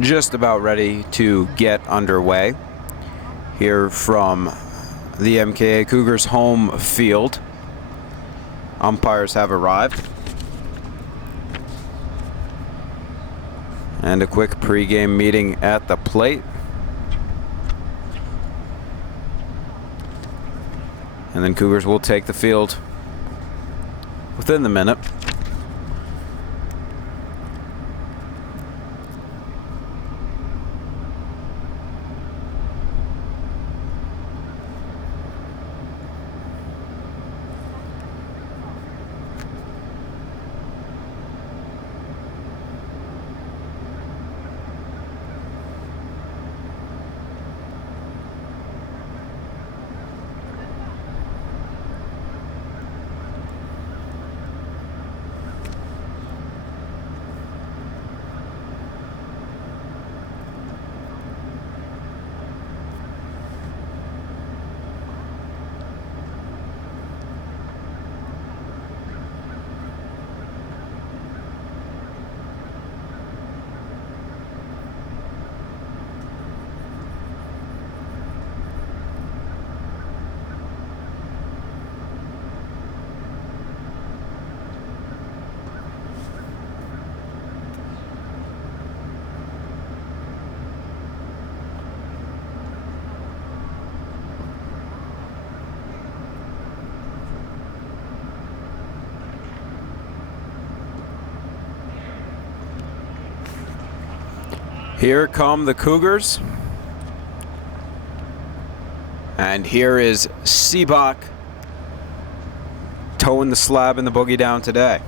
just about ready to get underway here from the MKA Cougars home field. Umpires have arrived. And a quick pregame meeting at the plate. And then Cougars will take the field within the minute. Here come the Cougars. And here is Seabach towing the slab and the boogie down today.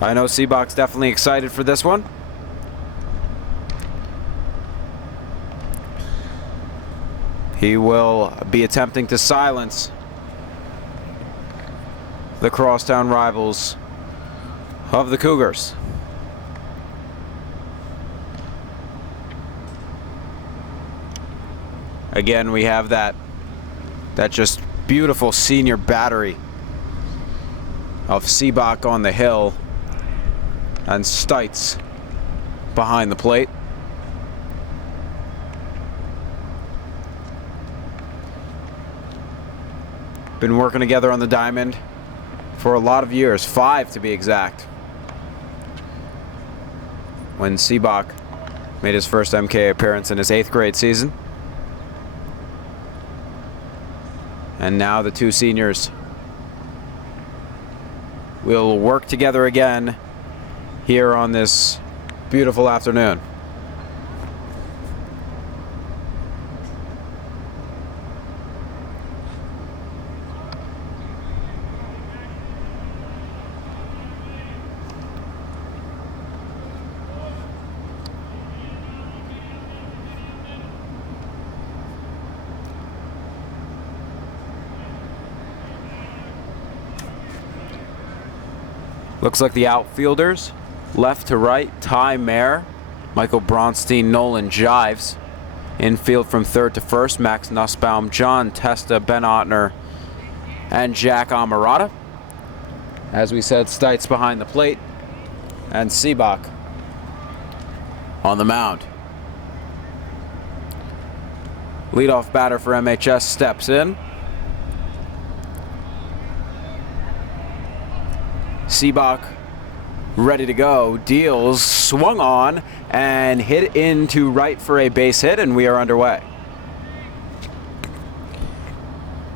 I know Seabach's definitely excited for this one. He will be attempting to silence the crosstown rivals of the Cougars. Again, we have that just beautiful senior battery of Seabach on the hill and Stites behind the plate. Been working together on the diamond for a lot of years, 5 to be exact. When Seabach made his first MKA appearance in his 8th grade season. And now the two seniors will work together again here on this beautiful afternoon. Looks like the outfielders, left to right, Ty Mayer, Michael Bronstein, Nolan Jives. Infield from third to first, Max Nussbaum, John Testa, Ben Ottner, and Jack Amarata. As we said, Stites behind the plate, and Seabach on the mound. Leadoff batter for MHS steps in. Seabach ready to go, deals, swung on, and hit into right for a base hit, and we are underway.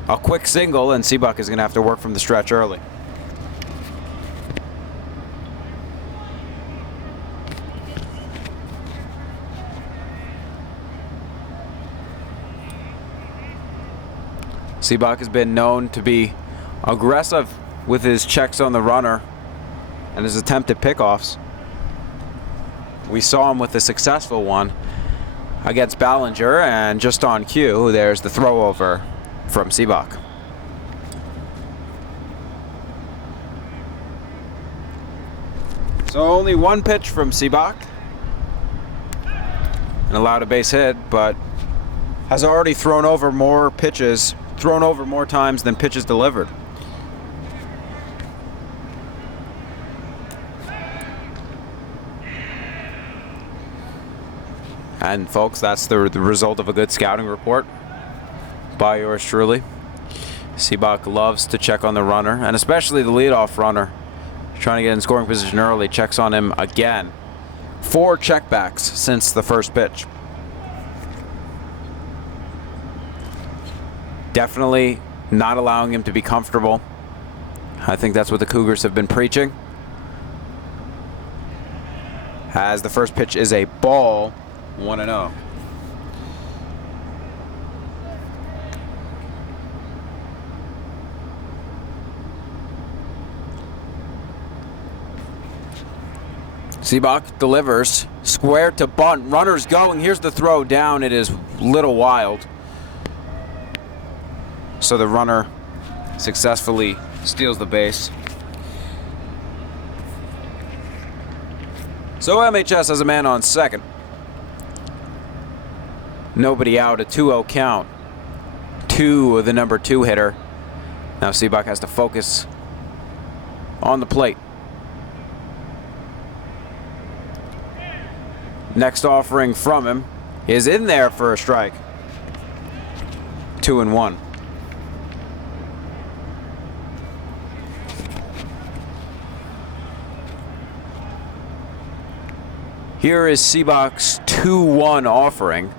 A quick single, and Seabach is going to have to work from the stretch early. Seabach has been known to be aggressive with his checks on the runner and his attempt at pickoffs. We saw him with a successful one against Ballinger, and just on cue, there's the throw over from Seabach. So only one pitch from Seabach, and allowed a base hit, but has already thrown over more pitches thrown over more times than pitches delivered. And folks, that's the result of a good scouting report by yours truly. Seabach loves to check on the runner, and especially the leadoff runner. Trying to get in scoring position early, checks on him again. 4 checkbacks since the first pitch. Definitely not allowing him to be comfortable. I think that's what the Cougars have been preaching. As the first pitch is a ball, 1-0. Seabach delivers, square to bunt, runners going, here's the throw down, it is a little wild. So the runner successfully steals the base. So MHS has a man on second. Nobody out, a 2-0 count to the number 2 hitter. Now Seabach has to focus on the plate. Next offering from him is in there for a strike. 2-1. Here is Seabach's 2-1 offering.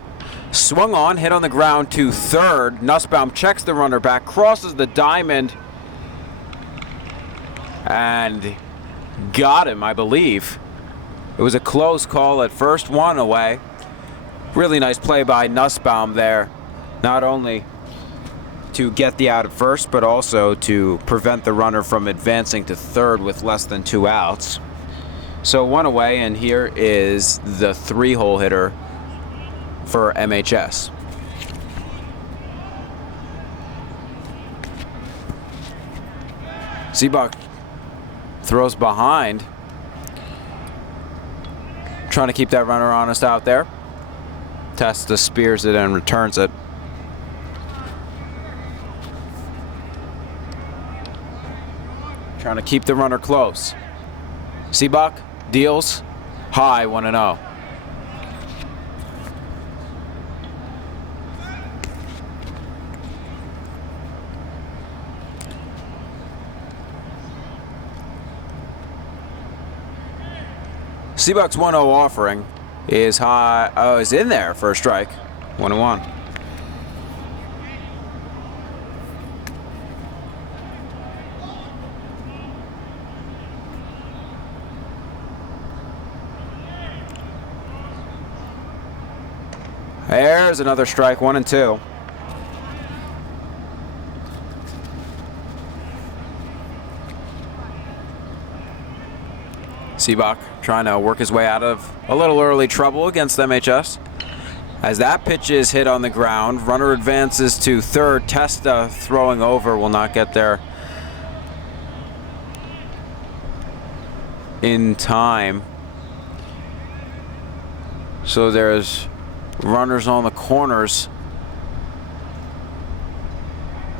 Swung on, hit on the ground to third. Nussbaum checks the runner back, crosses the diamond, and got him, I believe. It was a close call at first, 1 away. Really nice play by Nussbaum there. Not only to get the out at first, but also to prevent the runner from advancing to third with less than 2 outs. So 1 away, and here is the 3-hole hitter for MHS. Seabach throws behind, trying to keep that runner honest out there. Testa spears it and returns it. Trying to keep the runner close. Seabach deals high, 1-0. Seabach's 1-0 offering is high. Is in there for a strike. 1-1. There's another strike. 1-2. Seabach trying to work his way out of a little early trouble against MHS. As that pitch is hit on the ground, runner advances to third. Testa throwing over, will not get there in time. So there's runners on the corners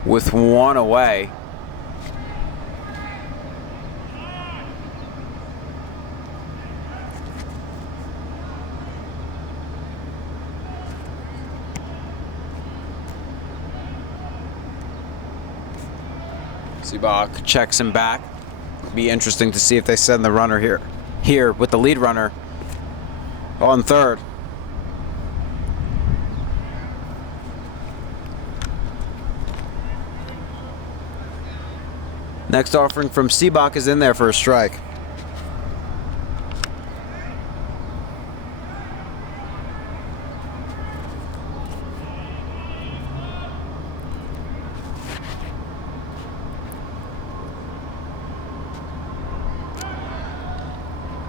with 1 away. Seabach checks him back. Be interesting to see if they send the runner here with the lead runner on third. Next offering from Seabach is in there for a strike.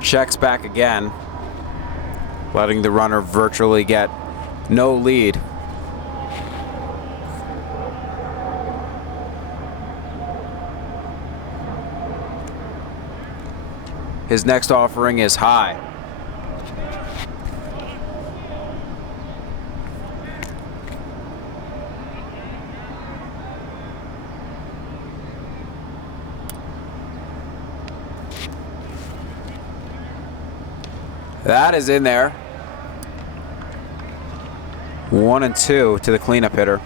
Checks back again, letting the runner virtually get no lead. His next offering is high. That is in there. 1-2 to the cleanup hitter.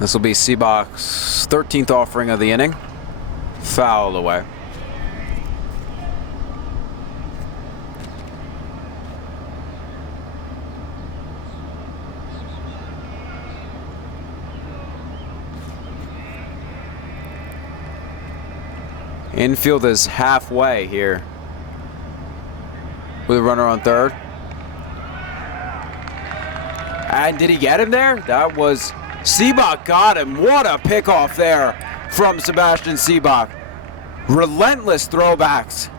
This will be Seabach's 13th offering of the inning. Fouled away. Infield is halfway here with a runner on third. And did he get him there? That was Seabach got him. What a pickoff there from Sebastian Seabach. Relentless throwbacks.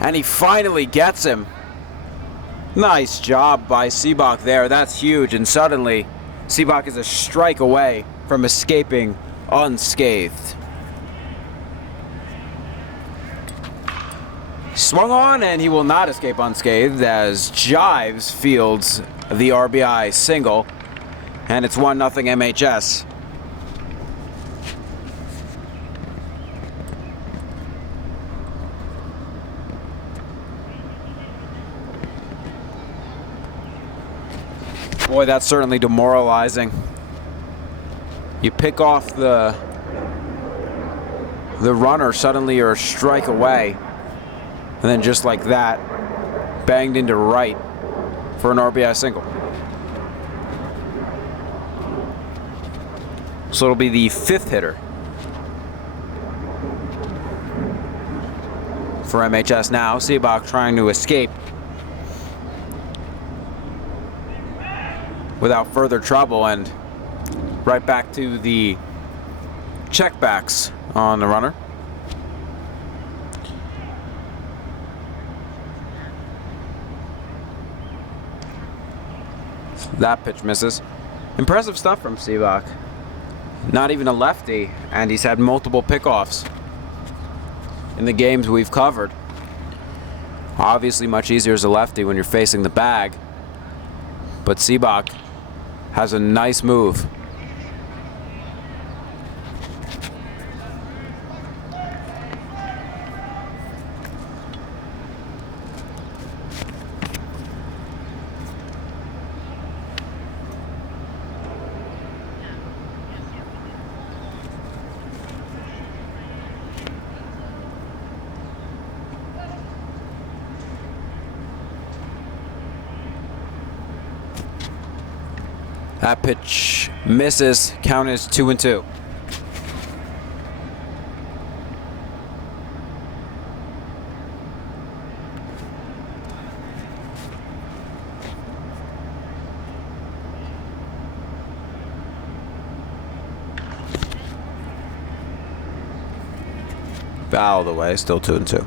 And he finally gets him. Nice job by Seabach there. That's huge. And suddenly, Seabach is a strike away from escaping unscathed. Swung on, and he will not escape unscathed as Jives fields the RBI single. And it's 1-0 MHS. Boy, that's certainly demoralizing. You pick off the runner, suddenly you're a strike away. And then just like that, banged into right for an RBI single. So it'll be the 5th hitter for MHS now. Seabach trying to escape without further trouble, and right back to the checkbacks on the runner. That pitch misses. Impressive stuff from Seabach. Not even a lefty, and he's had multiple pickoffs in the games we've covered. Obviously much easier as a lefty when you're facing the bag, but Seabach has a nice move. That pitch misses. Count is 2-2. Fouled away, still 2-2.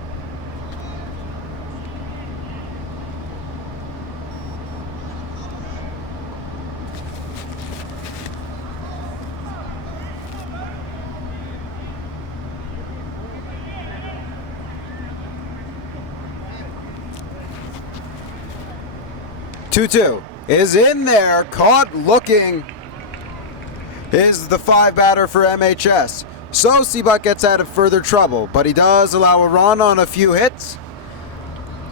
Two is in there, caught looking, is the 5 batter for MHS. So Seabach gets out of further trouble, but he does allow a run on a few hits.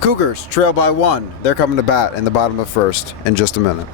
Cougars trail by 1. They're coming to bat in the bottom of first in just a minute.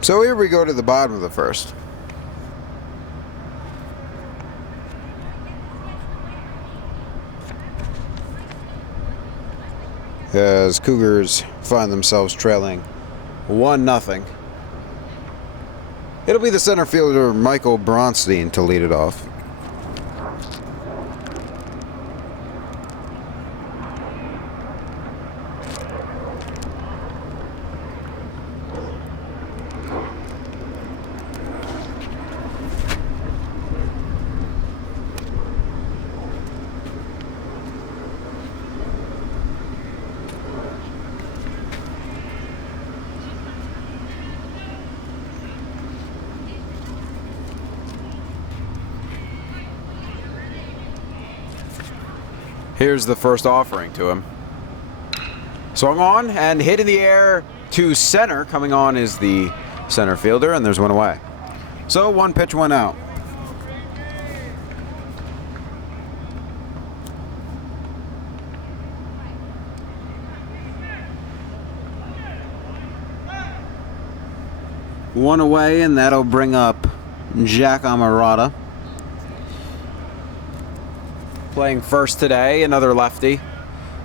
So here we go to the bottom of the first. As Cougars find themselves trailing 1-0. It'll be the center fielder Michael Bronstein to lead it off. Here's the first offering to him. Swung on and hit in the air to center. Coming on is the center fielder, and there's one away. So 1 pitch, 1 out. One away, and that'll bring up Jack Amarada. Playing first today, another lefty.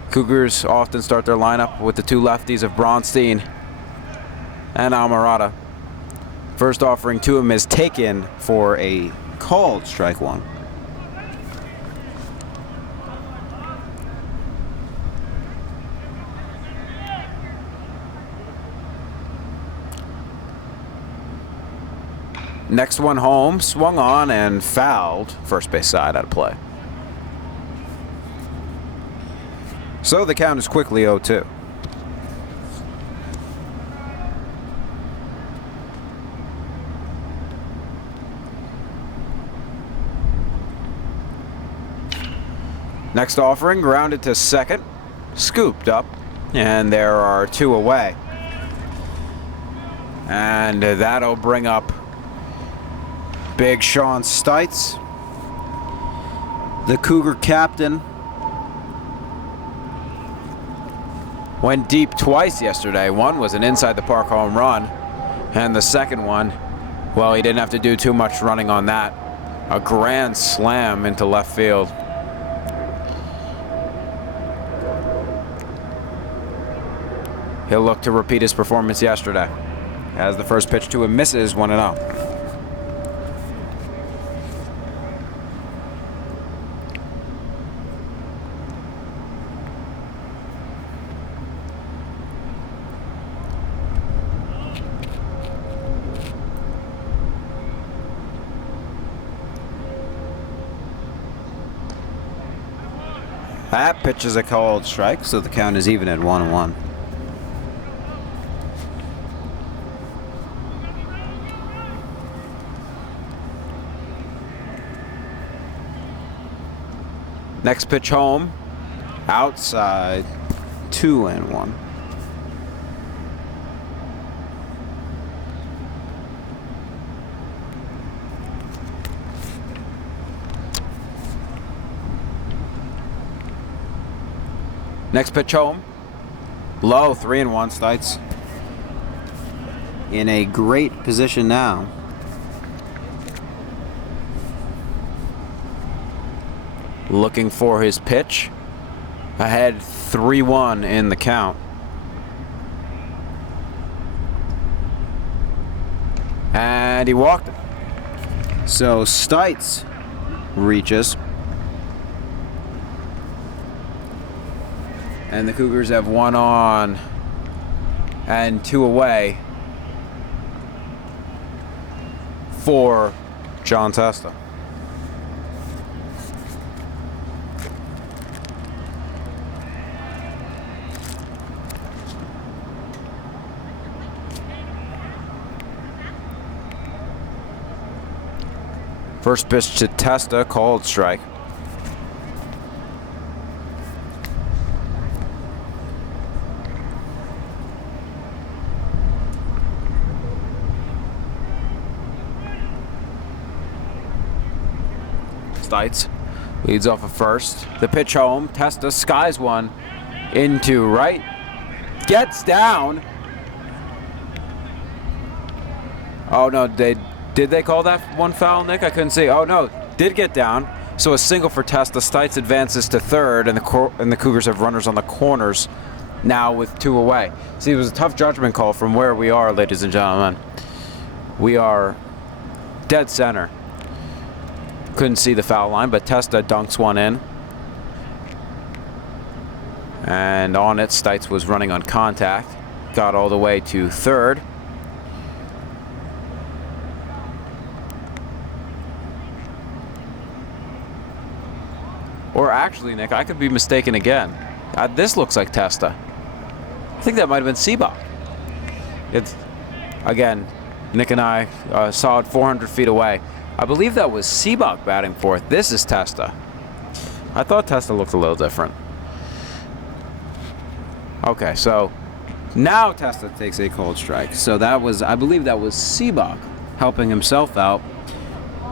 Cougars often start their lineup with the 2 lefties of Bronstein and Amarada. First offering to him is taken for a called strike 1. Next one home, swung on and fouled. First base side out of play. So the count is quickly 0-2. Next offering, grounded to second, scooped up, and there are 2 away. And that'll bring up Big Sean Stites, the Cougar captain. Went deep twice yesterday. One was an inside the park home run, and the second one, well, he didn't have to do too much running on that. A grand slam into left field. He'll look to repeat his performance yesterday, as the first pitch to him misses 1-0. That pitch is a called strike, so the count is even at 1-1. Next pitch home, outside, 2-1. Next pitch home, low, 3-1. Stites in a great position now. Looking for his pitch. Ahead 3-1 in the count. And he walked it. So Stites reaches. And the Cougars have 1 on and 2 away for John Testa. First pitch to Testa, called strike. Stites leads off of first. The pitch home. Testa skies one into right. Gets down. Oh no, did they call that one foul, Nick? I couldn't see. Oh no, did get down. So a single for Testa. Stites advances to third, and the Cougars have runners on the corners now with 2 away. See, it was a tough judgment call from where we are, ladies and gentlemen. We are dead center. Couldn't see the foul line, but Testa dunks one in. And on it, Stites was running on contact. Got all the way to third. Or actually, Nick, I could be mistaken again. This looks like Testa. I think that might have been Seabach. It's, again, Nick and I, a solid 400 feet away. I believe that was Seabach batting fourth. This is Testa. I thought Testa looked a little different. Okay, so now Testa takes a cold strike. So that was, I believe that was Seabach helping himself out,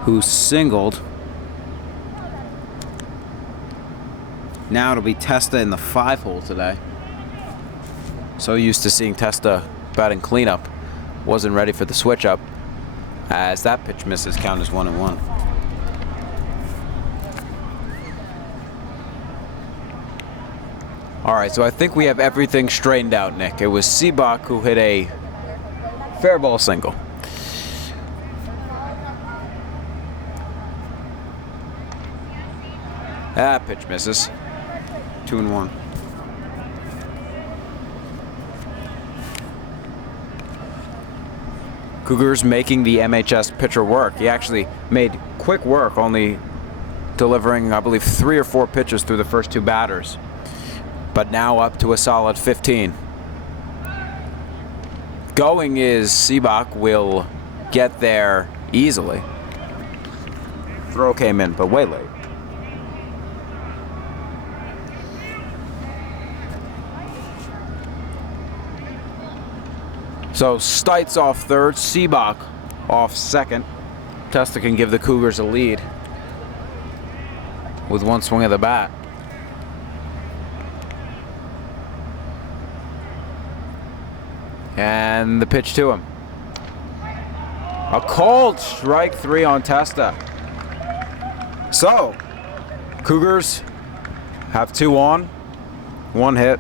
who singled. Now it'll be Testa in the 5-hole today. So used to seeing Testa batting cleanup. Wasn't ready for the switch up, as that pitch misses, count as 1-1. All right, so I think we have everything straightened out, Nick. It was Seabach who hit a fair ball single. That pitch misses. 2-1. Cougars making the MHS pitcher work. He actually made quick work, only delivering, I believe, 3 or 4 pitches through the first 2 batters. But now up to a solid 15. Going is Seabach will get there easily. Throw came in, but way late. So Stites off third, Seabach off second. Testa can give the Cougars a lead with 1 swing of the bat. And the pitch to him. A called strike 3 on Testa. So, Cougars have 2 on, 1 hit,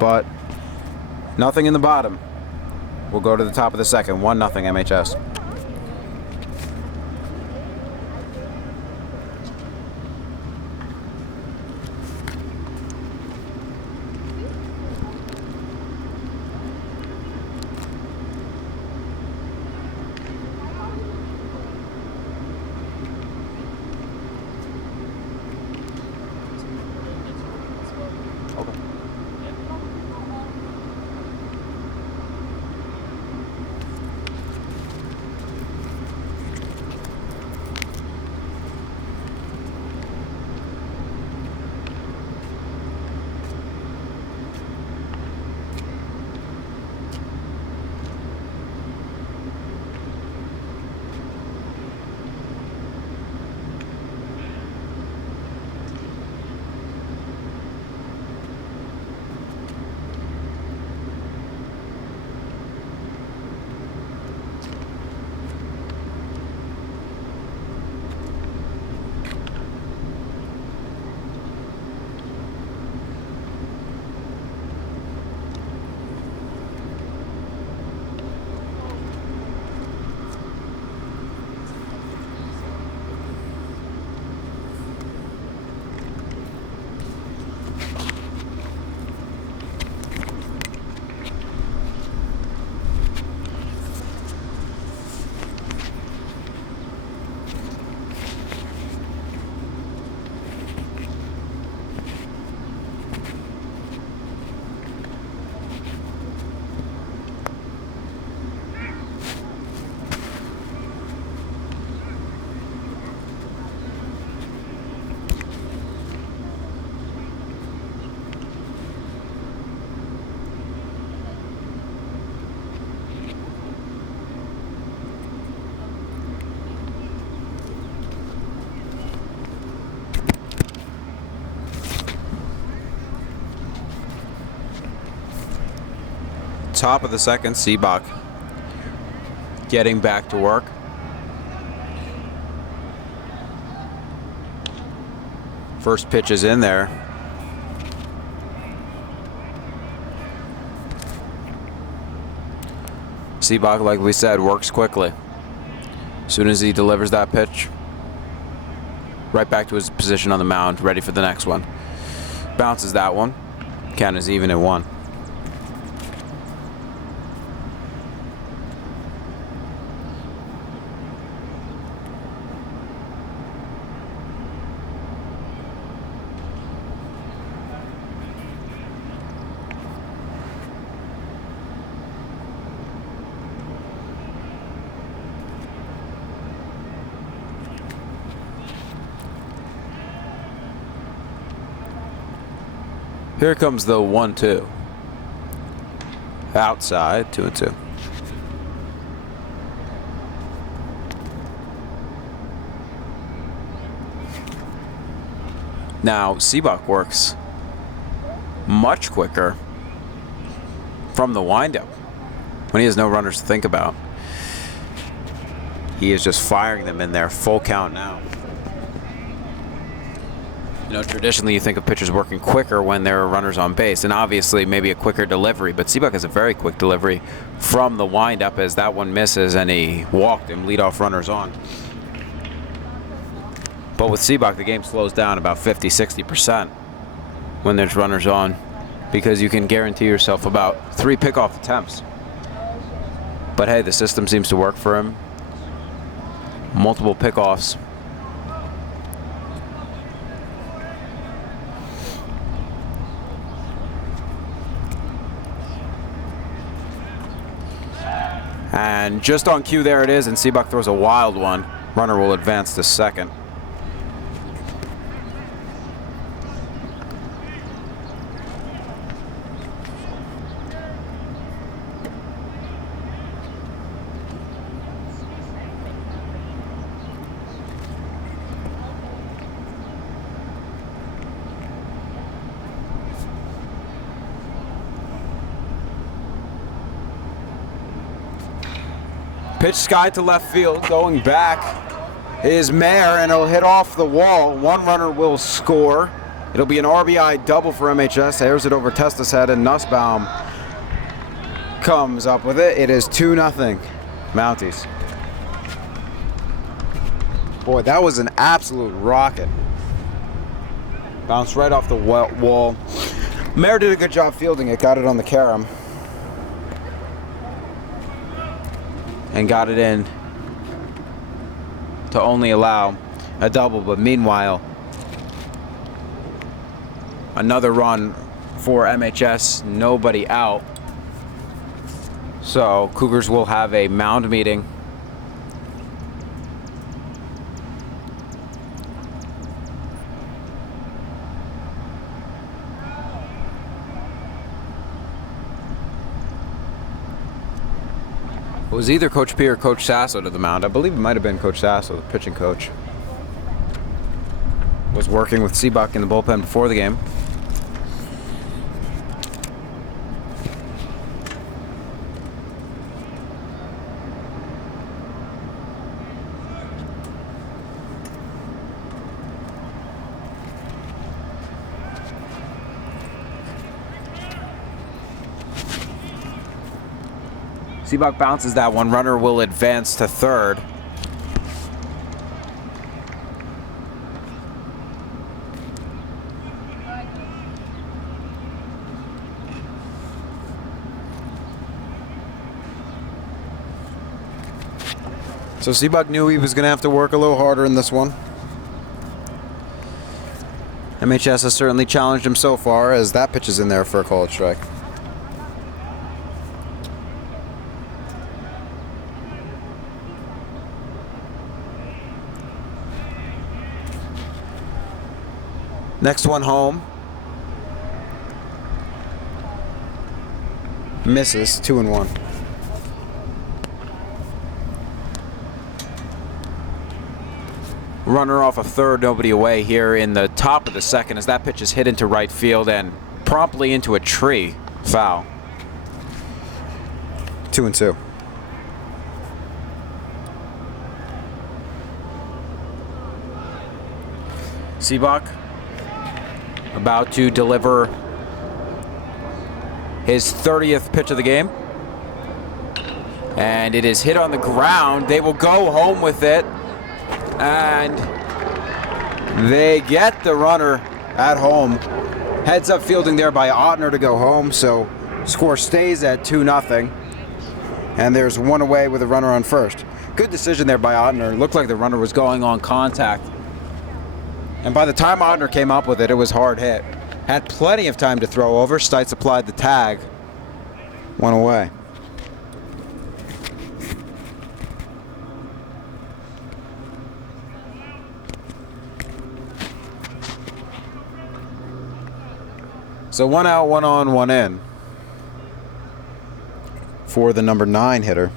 but nothing in the bottom. We'll go to the top of the second. 1-0 MHS. Top of the second, Seabach getting back to work. First pitch is in there. Seabach, like we said, works quickly. As soon as he delivers that pitch, right back to his position on the mound, ready for the next one. Bounces that one. Count is even at 1. Here comes the 1-2. Outside, 2-2. Now, Seabach works much quicker from the windup when he has no runners to think about. He is just firing them in there, full count now. You know, traditionally you think of pitchers working quicker when there are runners on base, and obviously maybe a quicker delivery, but Seabach has a very quick delivery from the windup as that one misses and he walked him, leadoff runners on. But with Seabach, the game slows down about 50-60% when there's runners on, because you can guarantee yourself about 3 pickoff attempts. But hey, the system seems to work for him. Multiple pickoffs. And just on cue, there it is, and Seabach throws a wild one. Runner will advance to second. Pitch sky to left field, going back is Mayer, and it'll hit off the wall. One runner will score. It'll be an RBI double for MHS. Airs it over Testa's head, and Nussbaum comes up with it. It is 2-0 Mounties. Boy, that was an absolute rocket. Bounced right off the wall. Mayer did a good job fielding it, got it on the carom. And got it in to only allow a double, but meanwhile, another run for MHS, nobody out. So Cougars will have a mound meeting. It was either Coach P or Coach Sasso to the mound. I believe it might have been Coach Sasso, the pitching coach. Was working with Seabach in the bullpen before the game. Seabach bounces that one. Runner will advance to third. So Seabach knew he was going to have to work a little harder in this one. MHS has certainly challenged him so far, as that pitch is in there for a called strike. Next one home. Misses, 2-1. Runner off of third, nobody away here in the top of the second as that pitch is hit into right field and promptly into a tree. Foul. 2-2. Seabach about to deliver his 30th pitch of the game. And it is hit on the ground. They will go home with it. And they get the runner at home. Heads up fielding there by Ottner to go home. So score stays at 2-0. And there's one away with a runner on first. Good decision there by Ottner. Looked like the runner was going on contact. And by the time Ottner came up with it, it was hard hit. Had plenty of time to throw over. Stites applied the tag. One away. So 1 out, 1 on, 1 in for the number 9 hitter.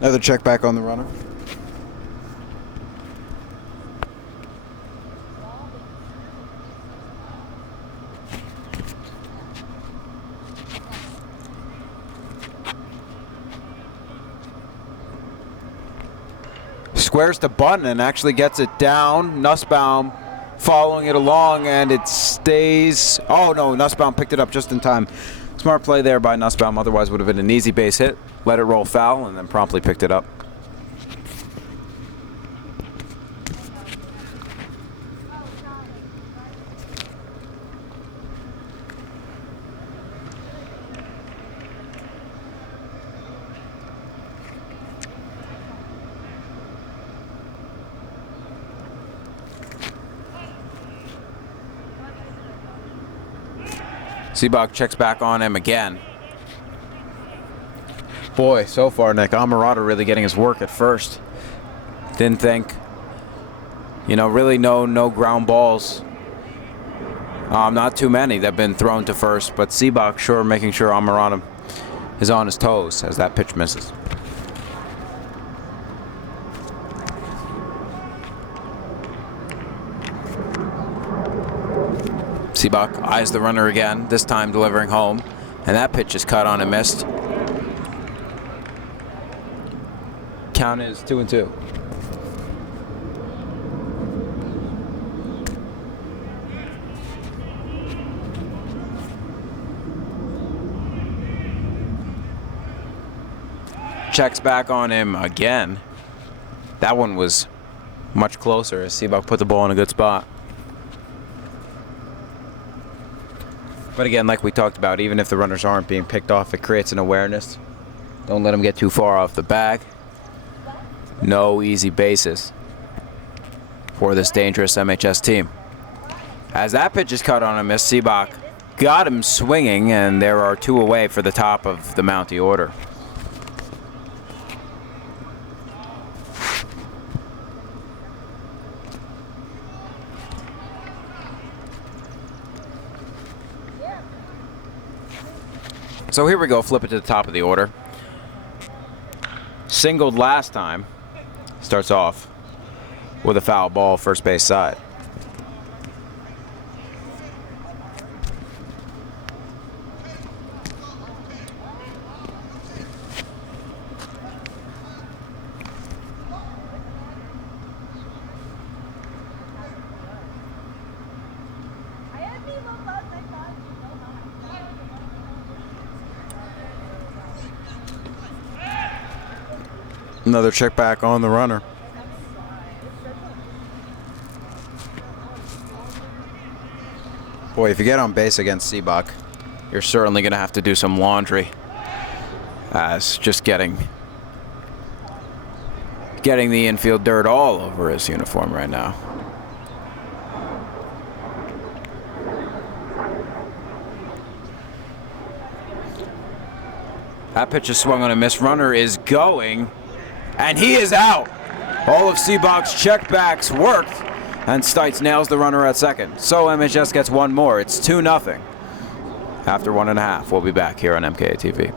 Another check back on the runner. Squares to bunt and actually gets it down. Nussbaum following it along, and it stays. Oh no, Nussbaum picked it up just in time. Smart play there by Nussbaum, otherwise would have been an easy base hit. Let it roll foul and then promptly picked it up. Seabach checks back on him again. Boy, so far, Nick, Amarada really getting his work at first. Didn't think, really no ground balls. Not too many that have been thrown to first, but Seabach sure making sure Amarada is on his toes as that pitch misses. Seabach eyes the runner again, this time delivering home, and that pitch is cut on and missed. Count is 2-2. Checks back on him again. That one was much closer as Seabach put the ball in a good spot. But again, like we talked about, even if the runners aren't being picked off, it creates an awareness. Don't let them get too far off the bag. No easy bases for this dangerous MHS team. As that pitch is cut on a miss, Seabach got him swinging, and there are 2 away for the top of the Mountie order. So here we go, flip it to the top of the order. Singled last time. Starts off with a foul ball first base side. Another check back on the runner. Boy, if you get on base against Seabach, you're certainly going to have to do some laundry. As just getting the infield dirt all over his uniform right now. That pitch is swung on a miss. Runner is going. And he is out. All of Seabach's checkbacks worked, and Stites nails the runner at second. So MHS gets one more. It's 2-0 after 1.5. We'll be back here on MKA TV.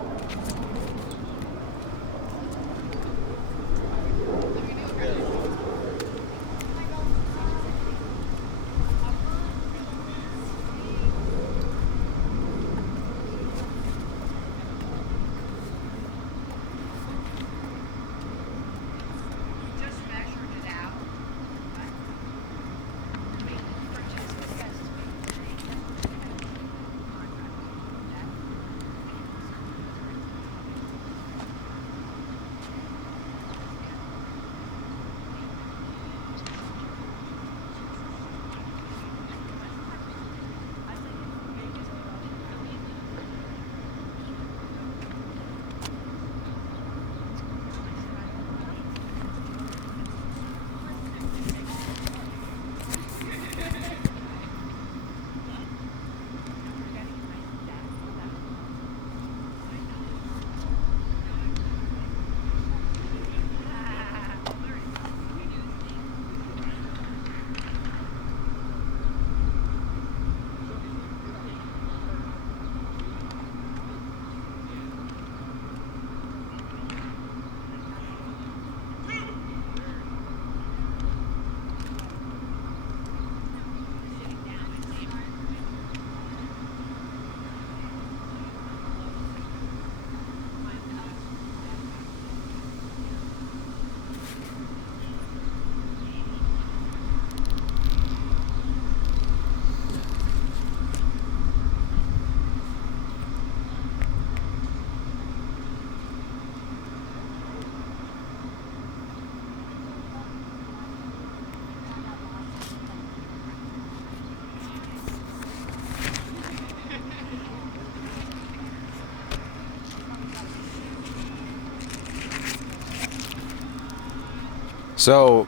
So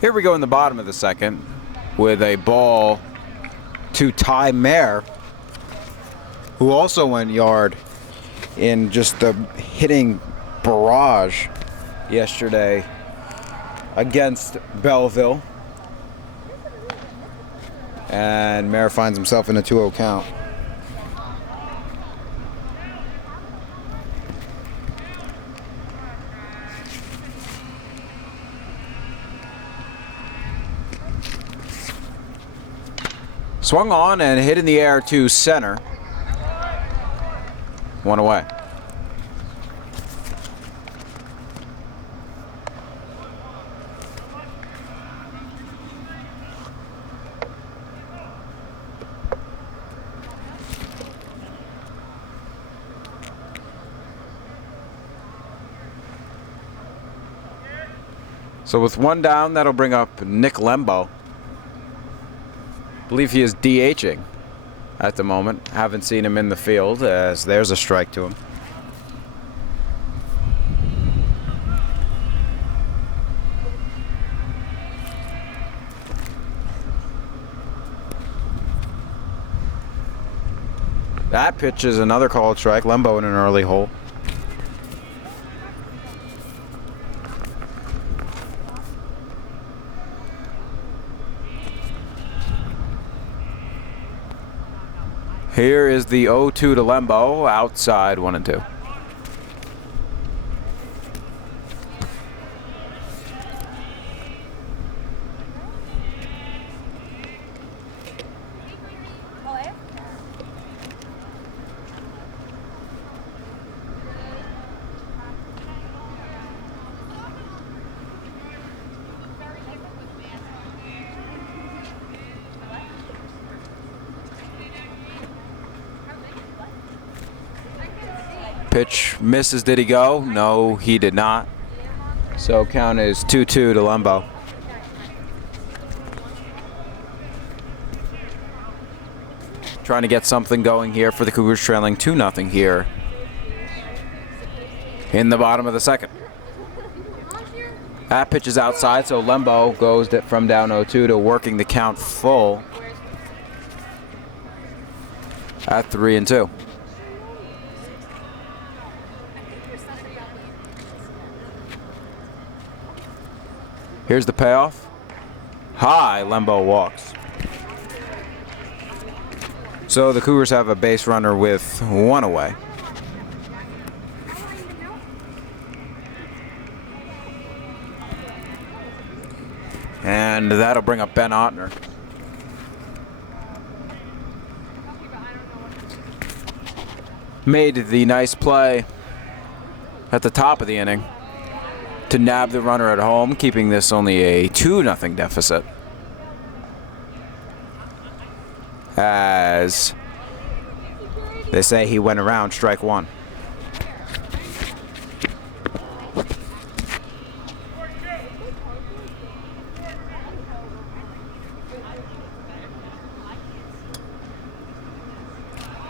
here we go in the bottom of the second with a ball to Ty Mayer, who also went yard in just the hitting barrage yesterday against Belleville. And Mayer finds himself in a 2-0 count. Swung on and hit in the air to center. One away. So with one down, that'll bring up Nick Lembo. I believe he is DHing at the moment. Haven't seen him in the field, as there's a strike to him. That pitch is another called strike. Lembo in an early hole. Here is the 0-2 to Lembo, outside 1-2. Pitch misses. Did he go? No, he did not. So count is 2-2 to Lembo. Trying to get something going here for the Cougars, trailing 2-0 here in the bottom of the second. That pitch is outside, so Lembo goes from down 0-2 to working the count full at 3-2. Here's the payoff. High, Lembo walks. So the Cougars have a base runner with one away. And that'll bring up Ben Ottner. Made the nice play at the top of the inning to nab the runner at home, keeping this only a 2-0 deficit. As they say, he went around strike one.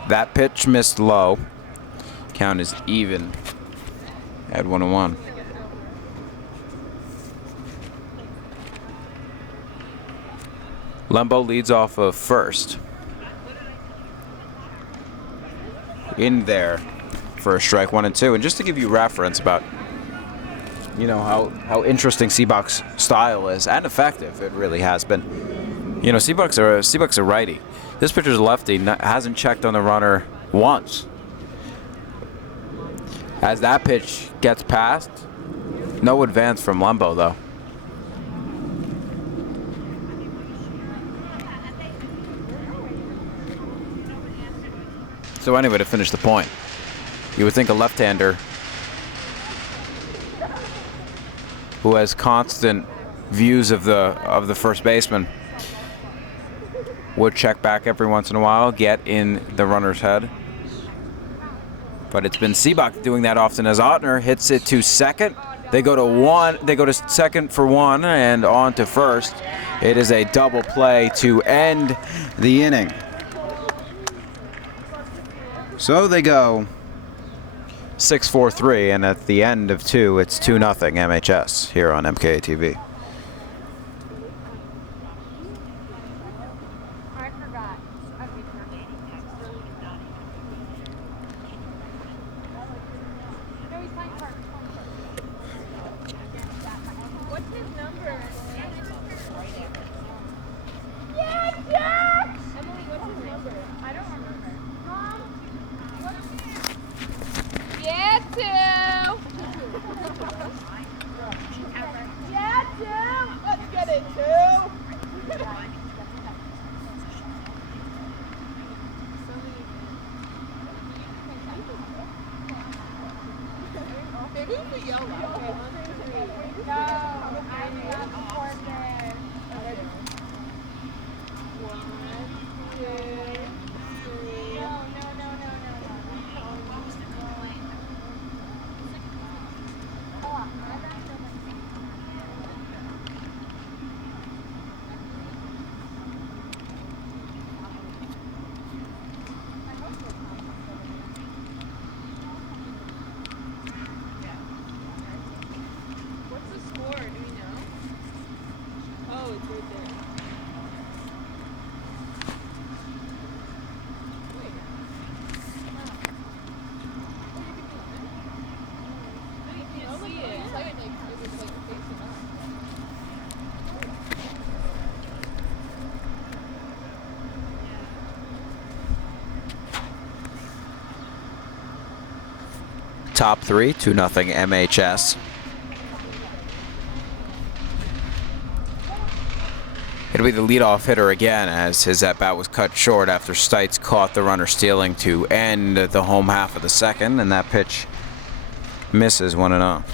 That pitch missed low. Count is even at 1-1. Lembo leads off of first. In there for a strike 1-2. And just to give you reference about, you know, how interesting Seabuck's style is, and effective it really has been. You know, Seabuck's a righty. This pitcher's a lefty, hasn't checked on the runner once. As that pitch gets past, no advance from Lembo though. So anyway, to finish the point, you would think a left-hander who has constant views of the first baseman would check back every once in a while, get in the runner's head. But it's been Seabuck doing that often, as Ottner hits it to second. They go to second for one and on to first. It is a double play to end the inning. So they go 6-4-3, and at the end of 2, it's 2-0 MHS here on MKA TV. Top 3, 2-0 MHS. It'll be the leadoff hitter again, as his at-bat was cut short after Stites caught the runner stealing to end the home half of the second, and that pitch misses 1-0.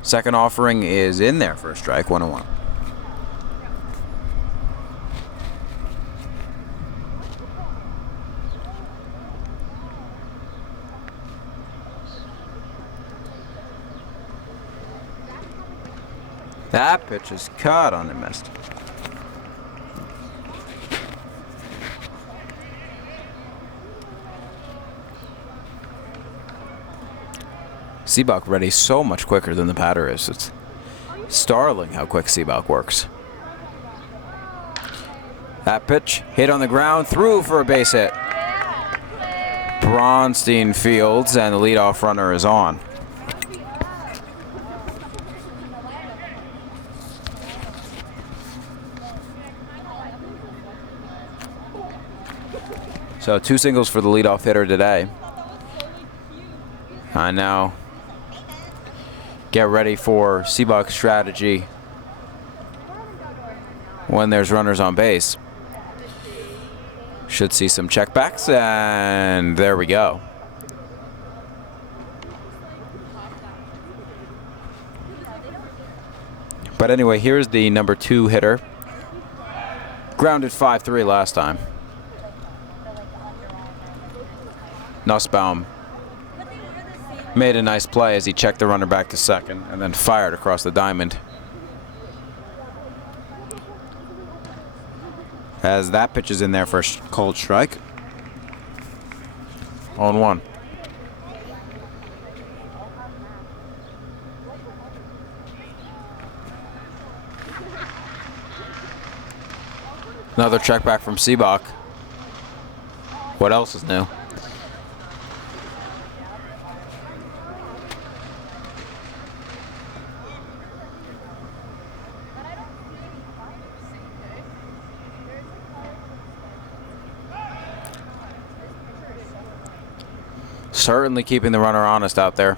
Second offering is in there for a strike, 1-1. That pitch is cut on and missed. Seabuck ready so much quicker than the batter is. It's startling how quick Seabuck works. That pitch hit on the ground, through for a base hit. Bronstein fields, and the leadoff runner is on. So 2 singles for the leadoff hitter today. I now get ready for Seabuck's strategy when there's runners on base. Should see some checkbacks, and there we go. But anyway, here's the number 2 hitter. Grounded 5-3 last time. Nussbaum made a nice play as he checked the runner back to second and then fired across the diamond. As that pitch is in there for a cold strike. 0-1. Another check back from Seabuck. What else is new? Certainly keeping the runner honest out there.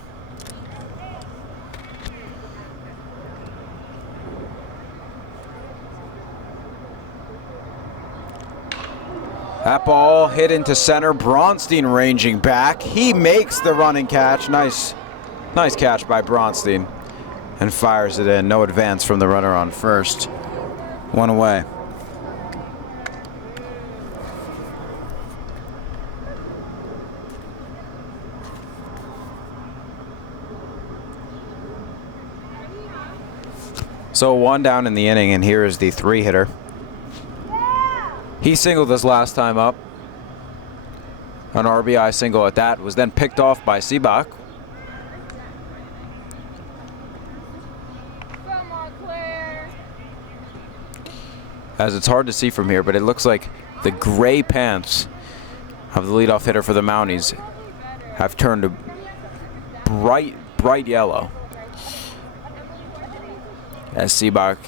That ball hit into center. Bronstein ranging back. He makes the running catch. Nice catch by Bronstein. And fires it in. No advance from the runner on first. 1 away. So 1 down in the inning, and here is the 3 hitter. He singled his last time up. An RBI single at that, was then picked off by Seabach. Come on, Claire. As it's hard to see from here, but it looks like the gray pants of the leadoff hitter for the Mounties have turned to bright, bright yellow. As Seabach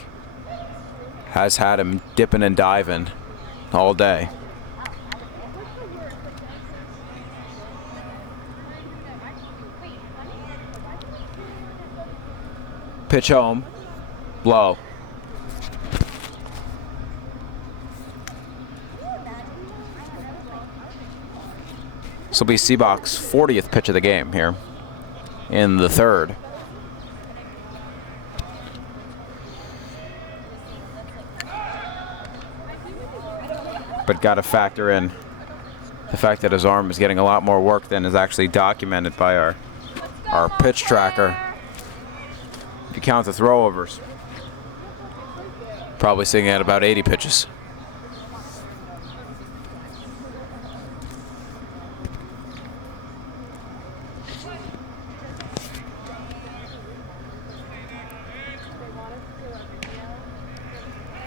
has had him dipping and diving all day. Pitch home, low. This will be Seabach's 40th pitch of the game here in the third. But got to factor in the fact that his arm is getting a lot more work than is actually documented by our pitch tracker. If you count the throwovers, probably sitting at about 80 pitches.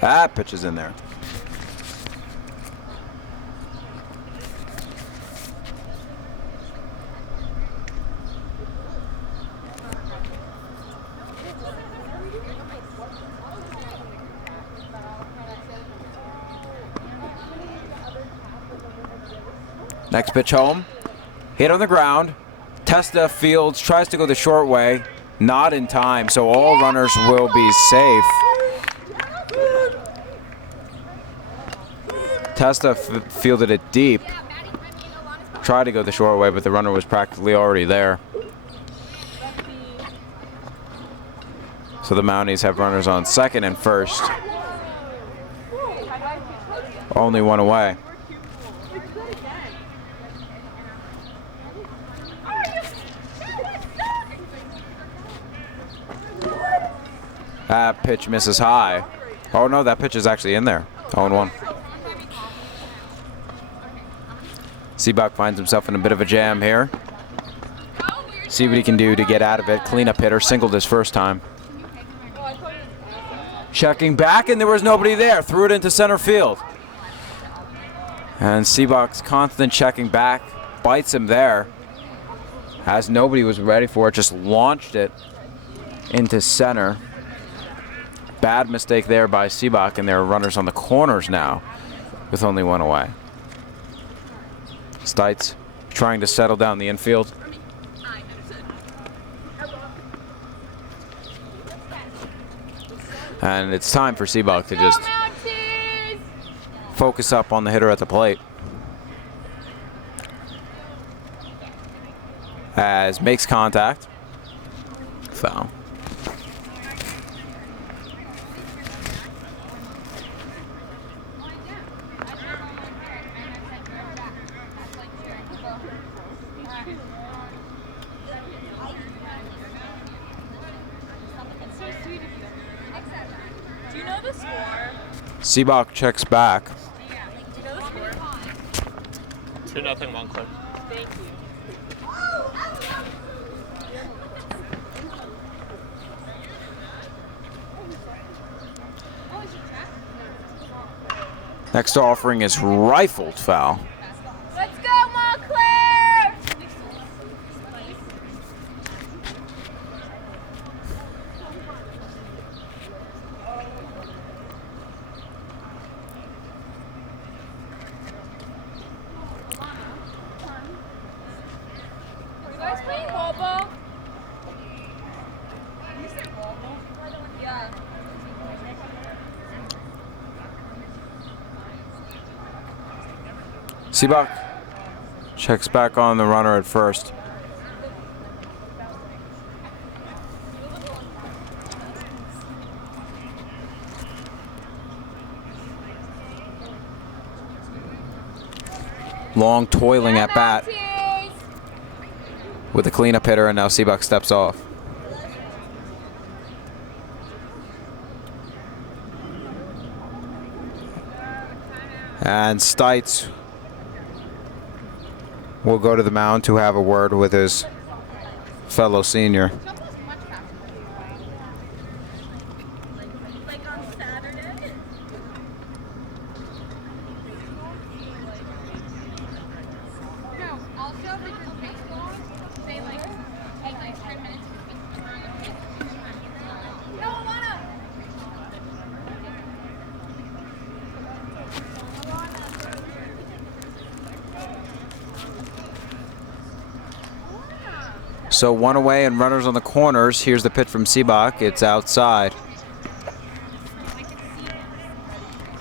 That pitch is in there. Next pitch home, hit on the ground. Testa fields, tries to go the short way, not in time, so all runners will be safe. Testa fielded it deep, tried to go the short way, but the runner was practically already there. So the Mounties have runners on second and first. Only one away. That pitch misses high. Oh no, that pitch is actually in there. 0-1. Seabach finds himself in a bit of a jam here. See what he can do to get out of it. Cleanup hitter, singled his first time. Checking back, and there was nobody there. Threw it into center field. And Seabach's constant checking back bites him there. As nobody was ready for it, just launched it into center. Bad mistake there by Seabach, and there are runners on the corners now with only one away. Stites trying to settle down the infield. And it's time for Seabach to just focus up on the hitter at the plate. As makes contact. Foul. Do you know the score? Seabach checks back. Do you know the score? 2-0 Montclair. Thank you. Next offering is rifled foul. Let's go, Montclair! You guys playing ball? You said ball? Yeah. Seabach checks back on the runner at first. Long toiling at bat with a cleanup hitter, and now Seabach steps off. And Stites will go to the mound to have a word with his fellow senior. Like on Saturday. No, also because baseball, they like take like 10 minutes to speak to her. No, Alana! So one away and runners on the corners. Here's the pitch from Seabach. It's outside.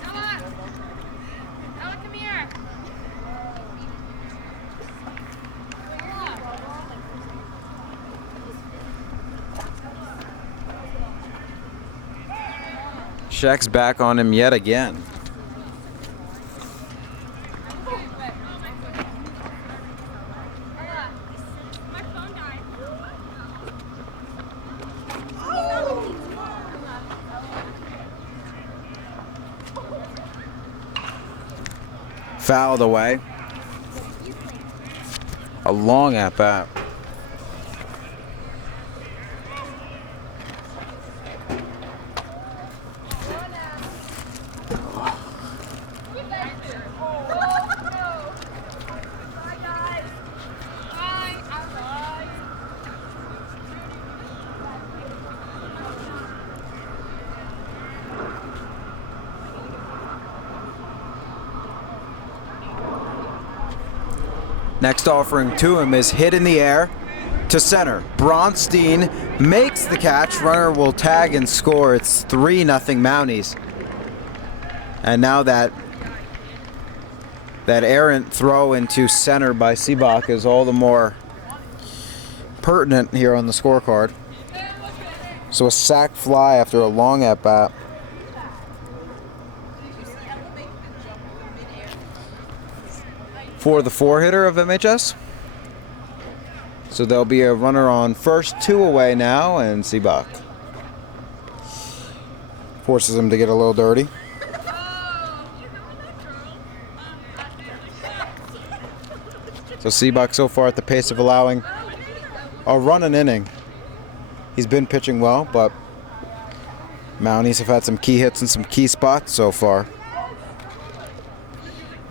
Ella! Ella, come here! Check's back on him yet again. My phone died. Fouled away. A long at bat. Next offering to him is hit in the air to center. Bronstein makes the catch. Runner will tag and score. It's 3-0 Mounties. And now that errant throw into center by Seabach is all the more pertinent here on the scorecard. So a sac fly after a long at bat. For the four-hitter of MHS. So there'll be a runner on first, 2 away now, and Seabach forces him to get a little dirty. So Seabach so far at the pace of allowing a run an inning. He's been pitching well, but Mounties have had some key hits in some key spots so far.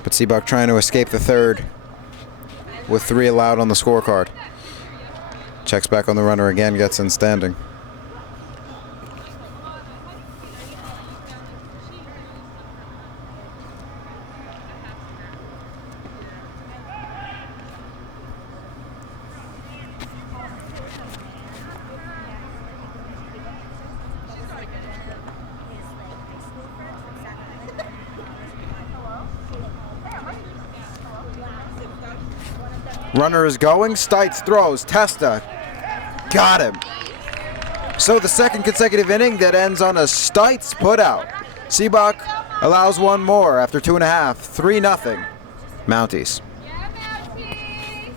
But Seabach trying to escape the third with 3 allowed on the scorecard. Checks back on the runner again, gets in standing. Runner is going. Stites throws. Testa got him. So the second consecutive inning that ends on a Stites putout. Seabach allows one more after 2.5. 3-0 Mounties. Yeah, Mounties!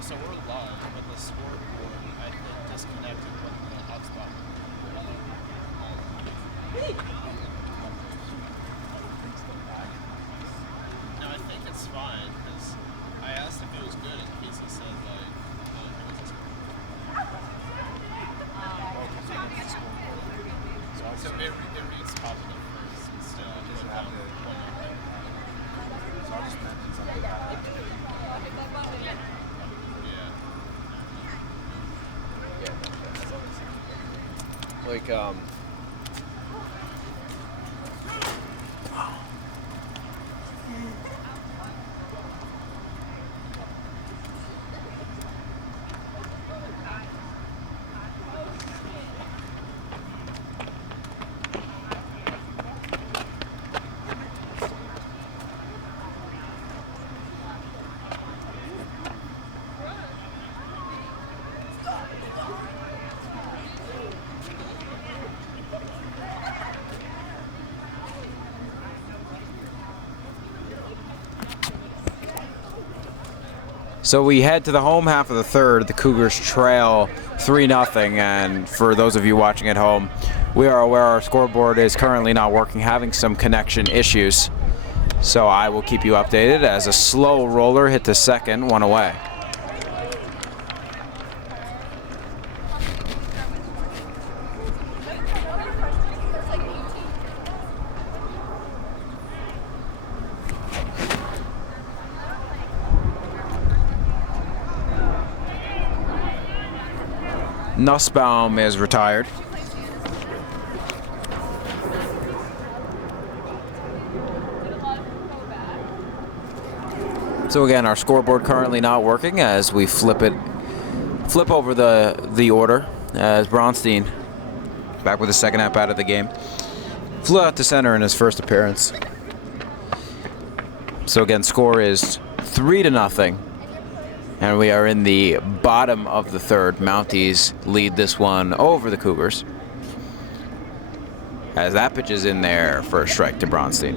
So we're live, but the scoreboard, I think, disconnected from the hotspot. No, I think it's fine, because I asked if it was good in case he said, like, it was a so it reads positive first instead of put down one nothing. So I'll just mention something about it. Like, So we head to the home half of the third. The Cougars trail 3-0. And for those of you watching at home, we are aware our scoreboard is currently not working, having some connection issues. So I will keep you updated as a slow roller hit to second, 1 away. Nussbaum is retired. So again, our scoreboard currently not working as we flip over the order as Bronstein, back with his second at bat of the game, flew out to center in his first appearance. So again, score is 3-0. And we are in the bottom of the third. Mounties lead this one over the Cougars. As that pitch is in there for a strike to Bronstein.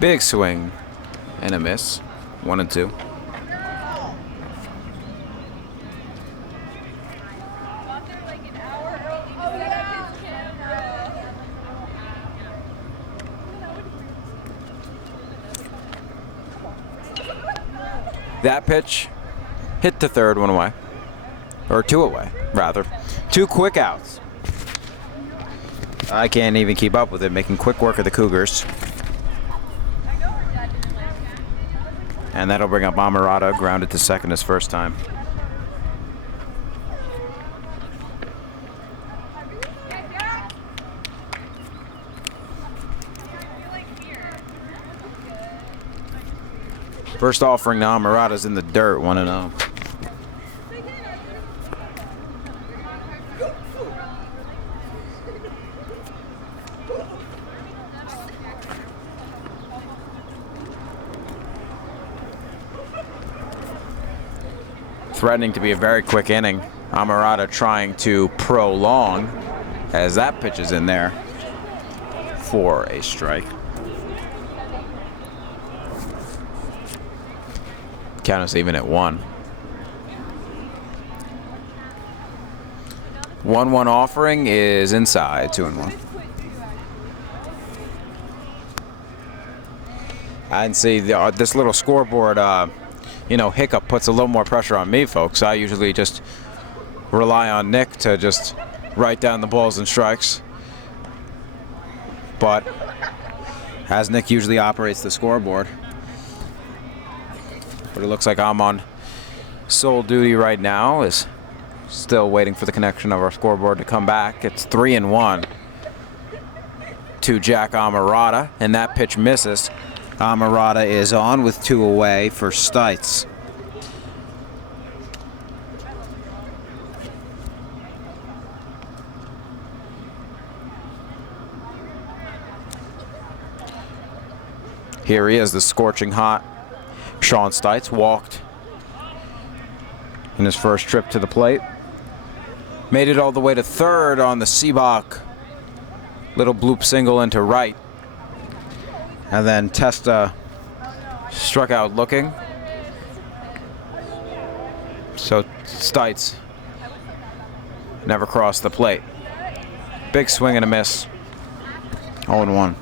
Big swing and a miss. 1-2. That pitch hit to third, 1 away. Or 2 away, rather. 2 quick outs. I can't even keep up with it, making quick work of the Cougars. And that'll bring up Amarada, grounded to second his first time. First offering now, Amarada's in the dirt, 1-0. Threatening to be a very quick inning. Amarada trying to prolong as that pitch is in there for a strike. Count is even at 1. 1-1 offering is inside, 2-1. And see this little scoreboard, hiccup puts a little more pressure on me, folks. I usually just rely on Nick to just write down the balls and strikes. But as Nick usually operates the scoreboard, but it looks like I'm on sole duty right now, is still waiting for the connection of our scoreboard to come back. It's 3-1 to Jack Amarada, and that pitch misses. Amarada is on with 2 away for Stites. Here he is, the scorching hot Sean Stites, walked in his first trip to the plate. Made it all the way to third on the Seabach little bloop single into right. And then Testa struck out looking. So Stites never crossed the plate. Big swing and a miss. 0-1.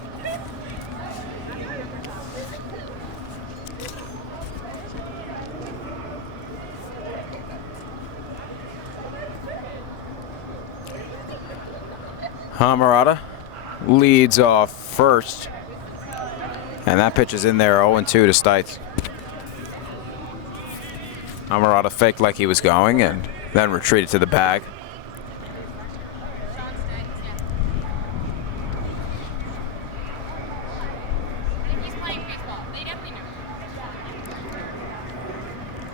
Amarada leads off first. And that pitch is in there, 0-2 to Stites. Amarada faked like he was going and then retreated to the bag. He's playing baseball. They definitely know.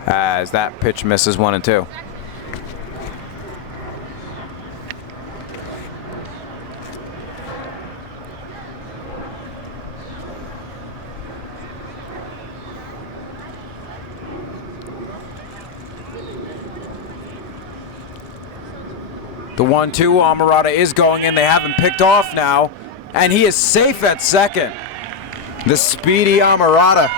As that pitch misses, 1-2. The 1-2, Amarada is going in. They have him picked off now, and he is safe at second. The speedy Amarada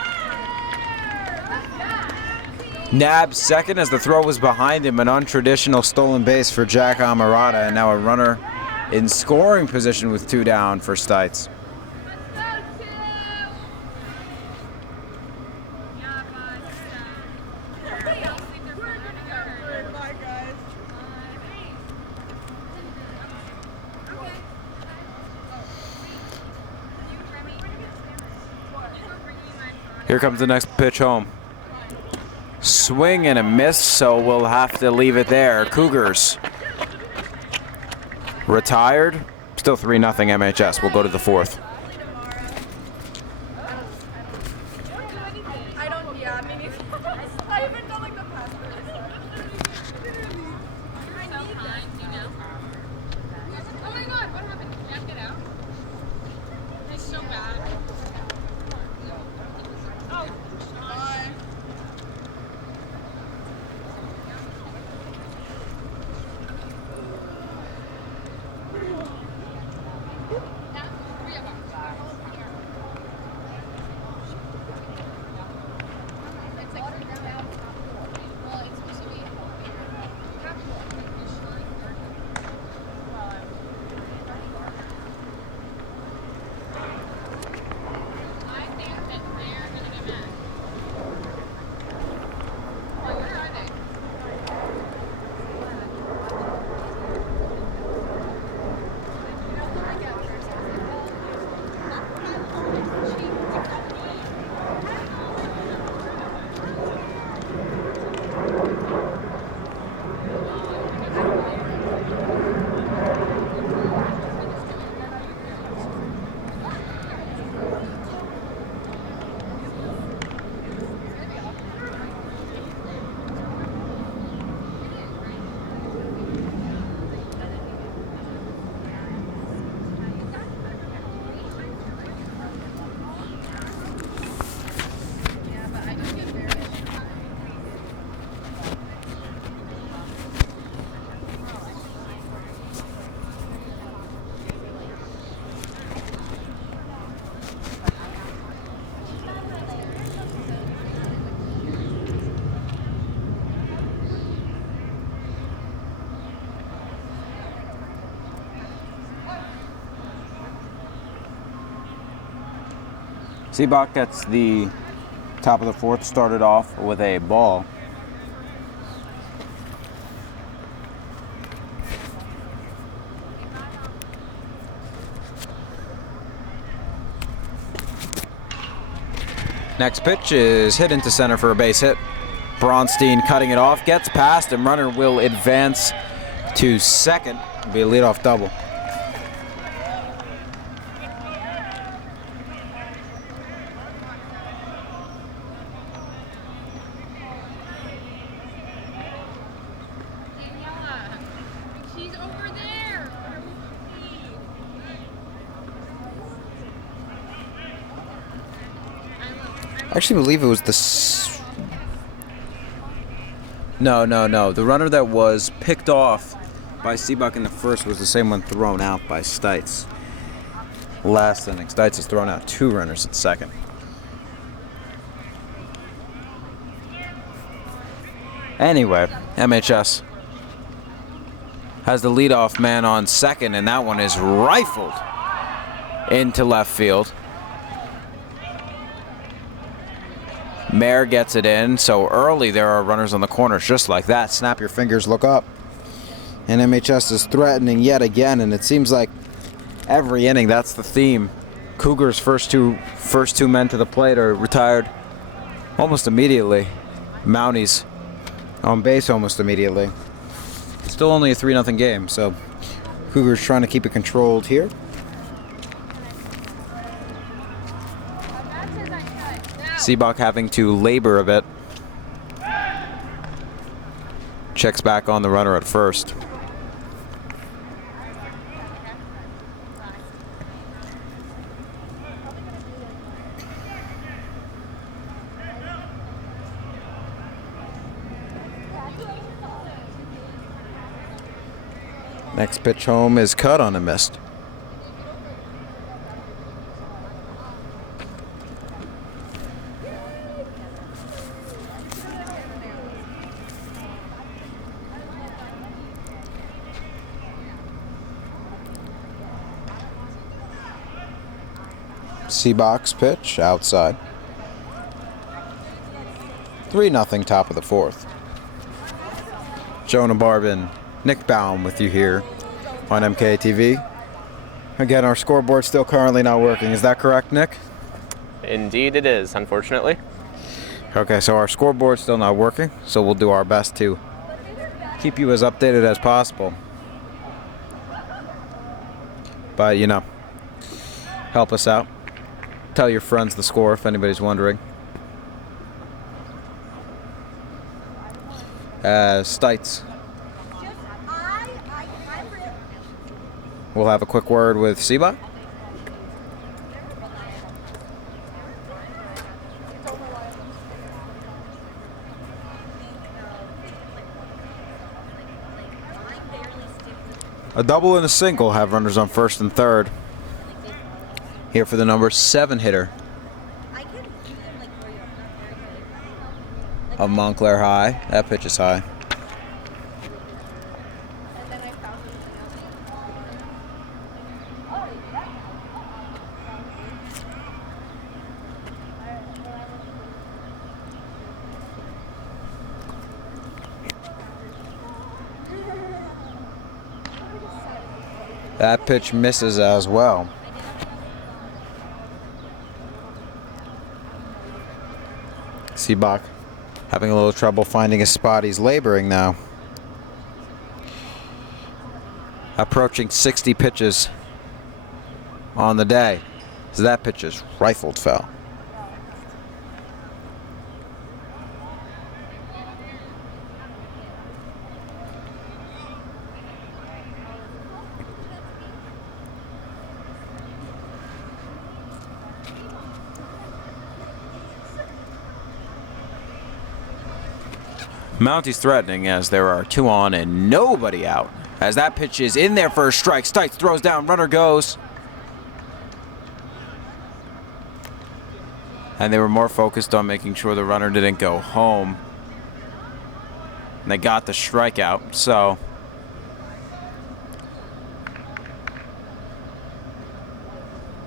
nabs second as the throw was behind him. An untraditional stolen base for Jack Amarada, and now a runner in scoring position with 2 down for Stites. Here comes the next pitch home. Swing and a miss, so we'll have to leave it there. Cougars retired. Still 3-0 MHS. We'll go to the 4th. I don't, yeah, I mean, I haven't done like the password. Oh my god, what happened? Did you have to get out? It's so bad. Oh, Bye. Seabach gets the top of the 4th started off with a ball. Next pitch is hit into center for a base hit. Bronstein cutting it off, gets past, and runner will advance to second. It'll be a leadoff double. Daniela, she's over there. I actually believe it was No. The runner that was picked off by Seabach in the 1st was the same one thrown out by Stites. Last inning, Stites has thrown out 2 runners at 2nd. Anyway, MHS has the leadoff man on 2nd, and that one is rifled into left field. Mayer gets it in, so early there are runners on the corners just like that. snap your fingers, look up. And MHS is threatening yet again, and it seems like Every inning, that's the theme. Cougars' first two men to the plate are retired almost immediately. Mounties on base almost immediately. still only a 3-0 game, so Cougars trying to keep it controlled here. Seabach having to labor a bit. Checks back on the runner at first. Next pitch home is cut on a missed. Seabox pitch outside. 3-0 top of the fourth. Jonah Barbin, Nick Baum with you here on MKA TV. Again, our scoreboard's still currently not working. Is that correct, Nick? Indeed it is, unfortunately. Okay, so our scoreboard's still not working, so we'll do our best to keep you as updated as possible. But, you know, help us out. Tell your friends the score if anybody's wondering. Stites. We'll have a quick word with Seabach. A double and a single have runners on first and third. Here for the number 7 hitter of Montclair High. That pitch is high. That pitch misses as well. Seabach having a little trouble finding a spot. He's laboring now. Approaching 60 pitches on the day. So that pitch is rifled foul. Mounty's threatening as there are 2 on and nobody out. As that pitch is in there for a strike. Stites throws down, runner goes. And they were more focused on making sure the runner didn't go home. And they got the strikeout, so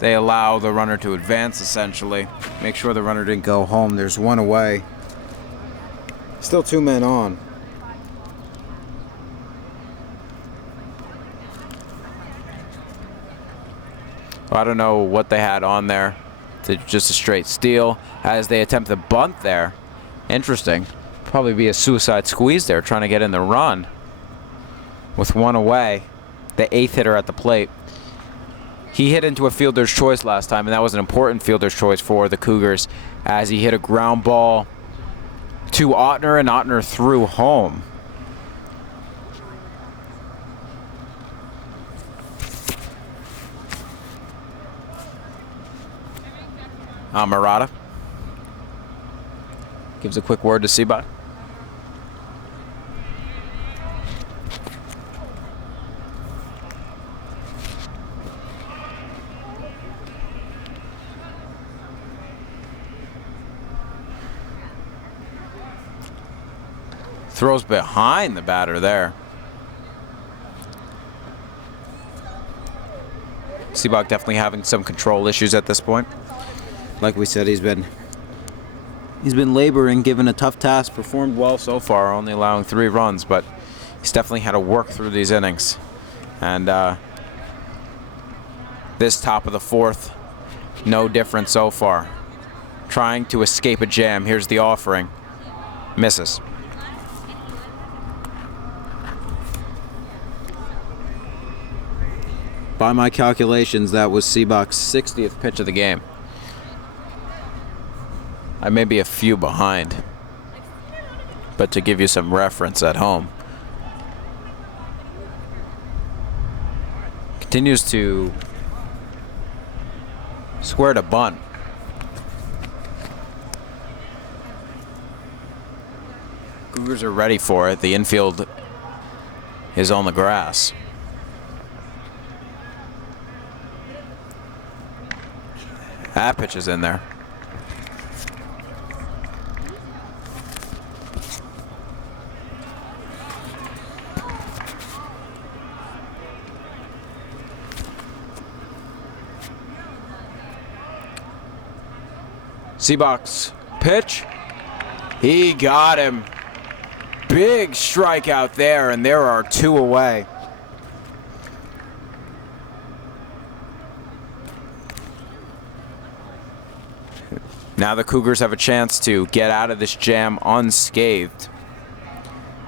they allow the runner to advance essentially. Make sure the runner didn't go home. There's 1 away. Still 2 men on. I don't know what they had on there. It's just a straight steal as they attempt the bunt there. Interesting. Probably be a suicide squeeze there trying to get in the run. With 1 away, the 8th hitter at the plate. He hit into a fielder's choice last time, and that was an important fielder's choice for the Cougars as he hit a ground ball to Ottner, and Ottner threw home. Murata gives a quick word to Seabach. Throws behind the batter there. Seabach definitely having some control issues at this point. Like we said, he's been laboring, given a tough task. Performed well so far, only allowing 3 runs, but he's definitely had to work through these innings. And this top of the 4th, no different so far. Trying to escape a jam. Here's the offering. Misses. By my calculations, that was Seabach's 60th pitch of the game. I may be a few behind, but to give you some reference at home. Continues to square to bunt. Cougars are ready for it. The infield is on the grass. That pitch is in there. Seabach's pitch. He got him. Big strikeout there, and there are 2 away. Now the Cougars have a chance to get out of this jam unscathed.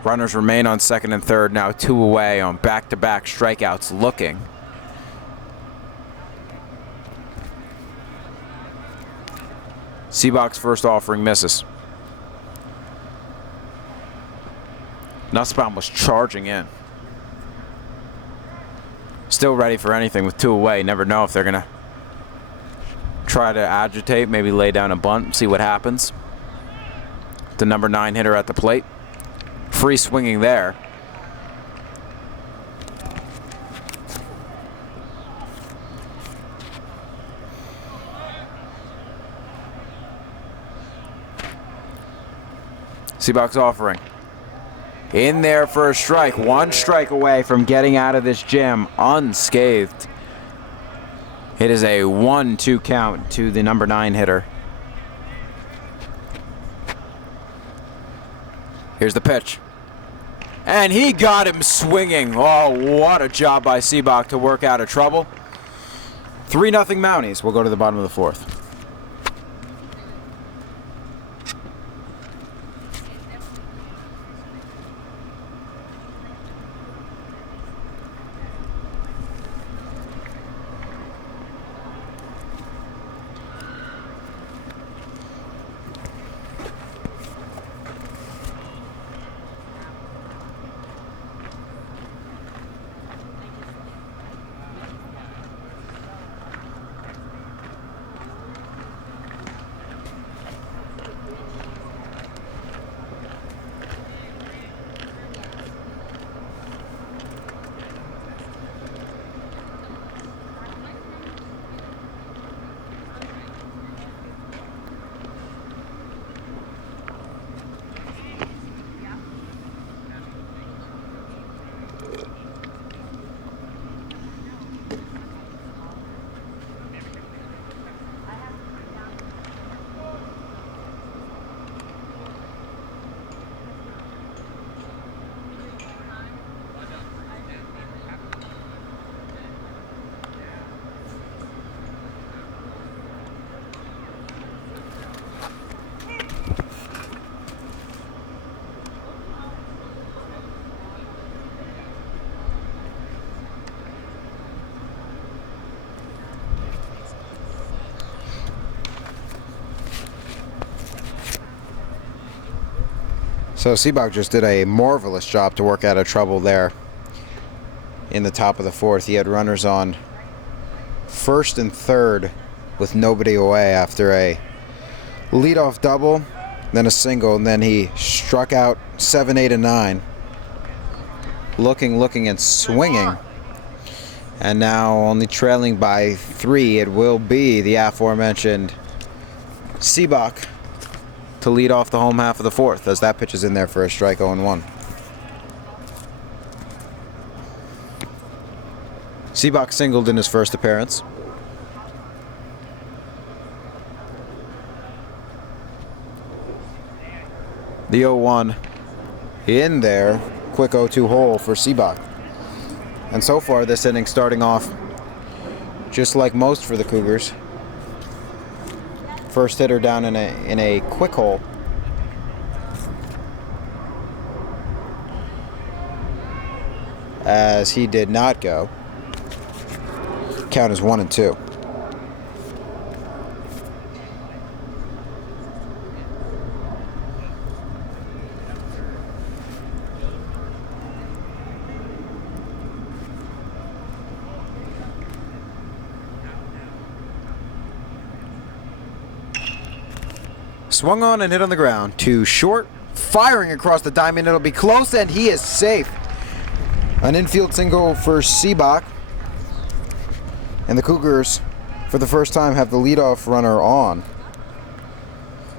Runners remain on second and third, now 2 away on back-to-back strikeouts looking. Seabach's first offering misses. Nussbaum was charging in. Still ready for anything with 2 away. Never know if they're going to try to agitate, maybe lay down a bunt, see what happens. The number 9 hitter at the plate. Free swinging there. Seabach's offering. In there for a strike. 1 strike away from getting out of this jam unscathed. It is a 1-2 count to the number 9 hitter. Here's the pitch. And he got him swinging. Oh, what a job by Seabach to work out of trouble. 3-0 Mounties. We'll go to the bottom of the 4th. So Seabach just did a marvelous job to work out of trouble there in the top of the 4th. He had runners on first and third with nobody away after a leadoff double, then a single, and then he struck out 7, 8, and 9. Looking, and swinging. And now only trailing by 3, it will be the aforementioned Seabach to lead off the home half of the 4th, as that pitch is in there for a strike 0-1. Seabach singled in his first appearance. The 0-1 in there. Quick 0-2 hole for Seabach. And so far this inning starting off just like most for the Cougars. First hitter down in a quick hole. As he did not go. Count is 1-2. Swung on and hit on the ground. Too short. Firing across the diamond. It'll be close, and he is safe. An infield single for Seabach. And the Cougars for the first time, have the leadoff runner on.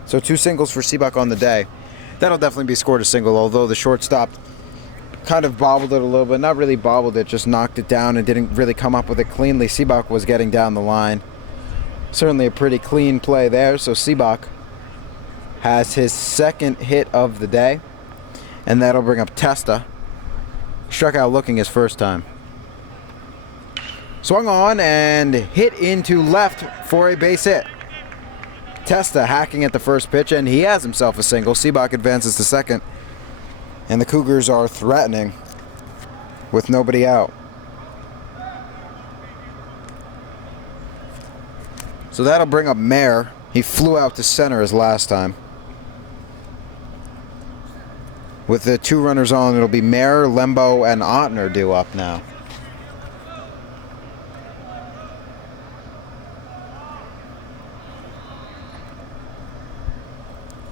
So 2 singles for Seabuck on the day. That'll definitely be scored a single, although the shortstop kind of bobbled it a little bit. Not really bobbled it, just knocked it down and didn't really come up with it cleanly. Seabuck was getting down the line. Certainly a pretty clean play there. So Seabuck has his second hit of the day, and that'll bring up Testa. Struck out looking his first time. Swung on and hit into left for a base hit. Testa hacking at the first pitch, and he has himself a single. Seabuck advances to second, and the Cougars are threatening with nobody out. So that'll bring up Mayer. He flew out to center his last time. With the 2 runners on, it'll be Mayer, Lembo, and Ottner due up now.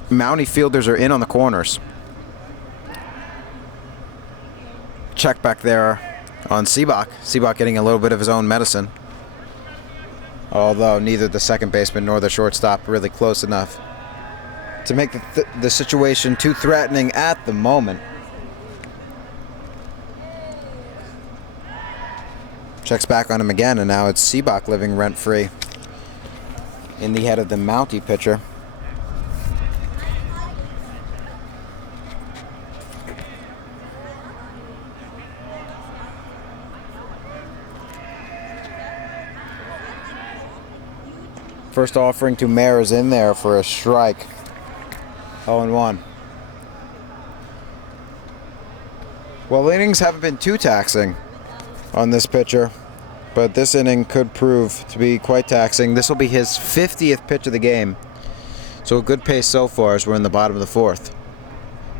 Mountie fielders are in on the corners. Check back there on Seabuck. Seabuck getting a little bit of his own medicine. Although neither the second baseman nor the shortstop really close enough to make the situation too threatening at the moment. Checks back on him again, and now it's Seabuck living rent-free in the head of the Mountie pitcher. First offering to Mayer is in there for a strike. 0-1. Well, innings haven't been too taxing on this pitcher, but this inning could prove to be quite taxing. This will be his 50th pitch of the game. So a good pace so far as we're in the bottom of the 4th.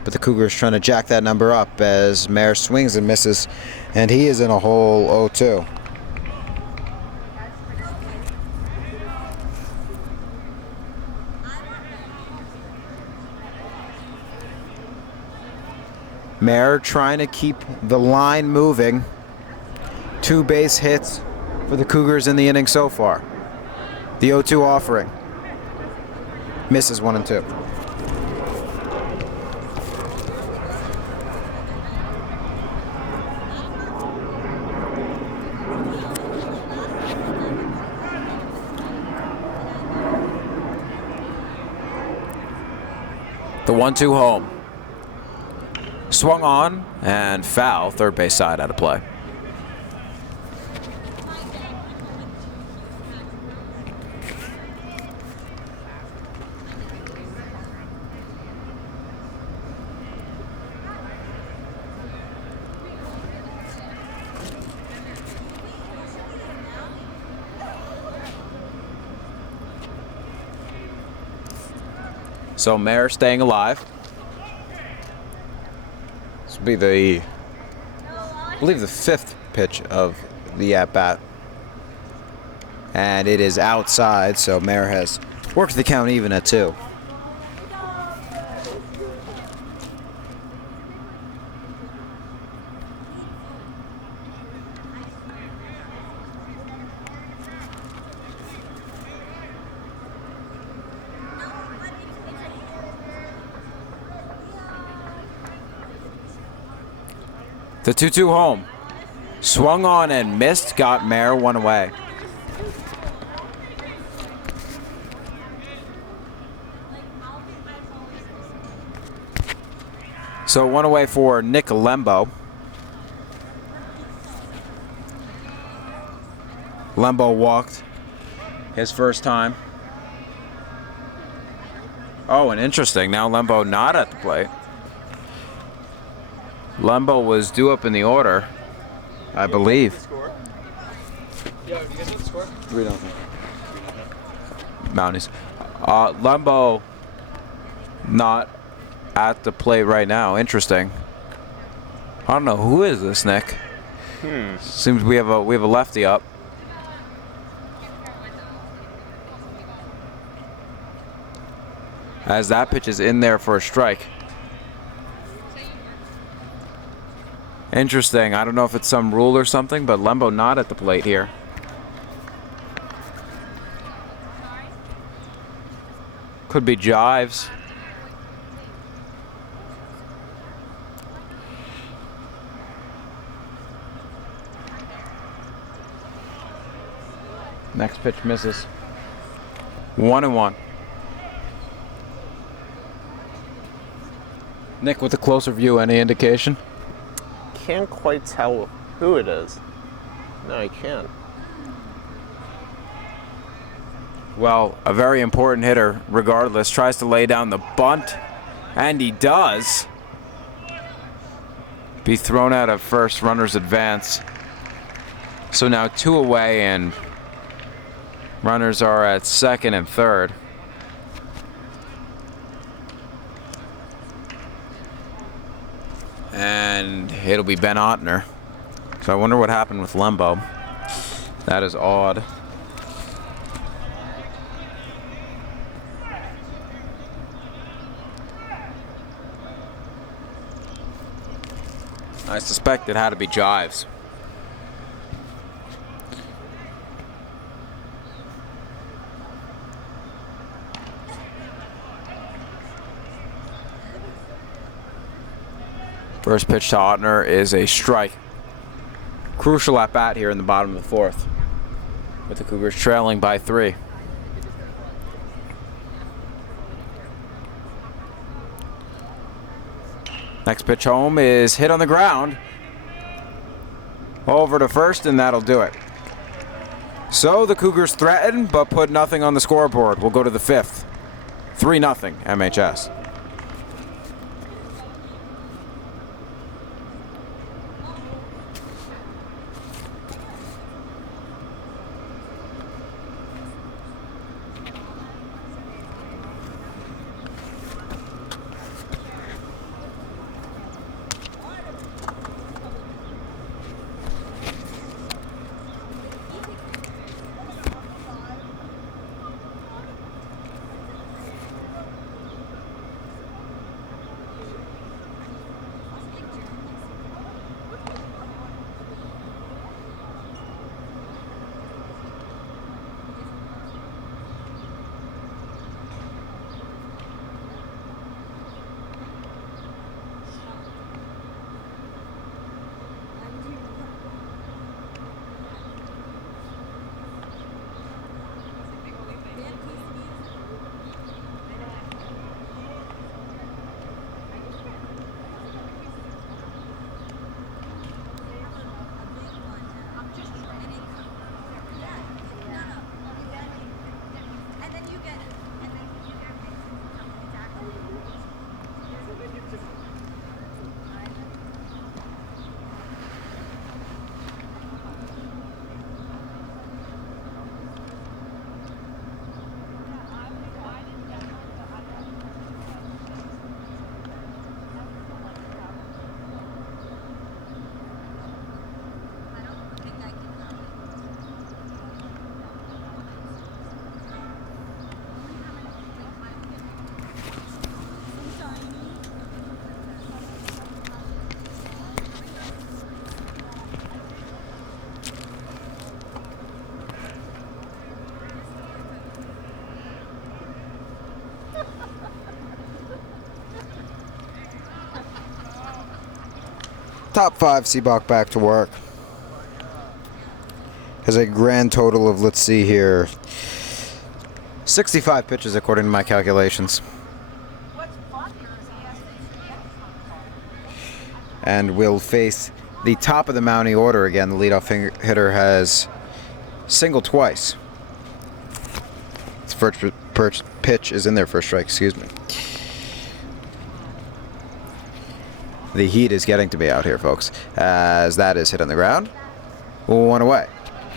But the Cougars trying to jack that number up as Mayer swings and misses, and he is in a hole 0-2. Mayer trying to keep the line moving. 2 base hits for the Cougars in the inning so far. The 0-2 offering. Misses 1 and 2. The 1-2 home. Swung on and foul, third base side out of play. So Mayer staying alive. This will be the, I believe, the 5th pitch of the at-bat. And it is outside, so Mayer has worked the count even at 2. The 2-2 home. Swung on and missed, got Mayer 1 away. So 1 away for Nick Lembo. Lembo walked his first time. Oh, and interesting. Now Lembo not at the plate. Lembo was due up in the order, I believe. Yeah, do you guys know the score? 3-0. Mounties. Lembo not at the plate right now. Interesting. I don't know, who is this, Nick? Seems we have a lefty up. As that pitch is in there for a strike. Interesting. I don't know if it's some rule or something, but Lembo not at the plate here. Could be Jives. Next pitch misses. 1-1. Nick, with a closer view, any indication? Can't quite tell who it is. No, I can't. Well, a very important hitter, regardless, tries to lay down the bunt, and he does. Be thrown out of first, runner's advance. So now 2 away, and runners are at second and third. And it'll be Ben Ottner. So I wonder what happened with Lembo. That is odd. I suspect it had to be Jives. First pitch to Ottner is a strike. Crucial at bat here in the bottom of the 4th, with the Cougars trailing by 3. Next pitch home is hit on the ground. Over to first, and that'll do it. So the Cougars threaten, but put nothing on the scoreboard. We'll go to the 5th. 3-0 MHS. Top 5 Seabach back to work. Has a grand total of, let's see here, 65 pitches according to my calculations. And will face the top of the Mountie order again. The leadoff hitter has singled twice. His first pitch is in there for a strike, excuse me. The heat is getting to be out here, folks, as that is hit on the ground. 1 away.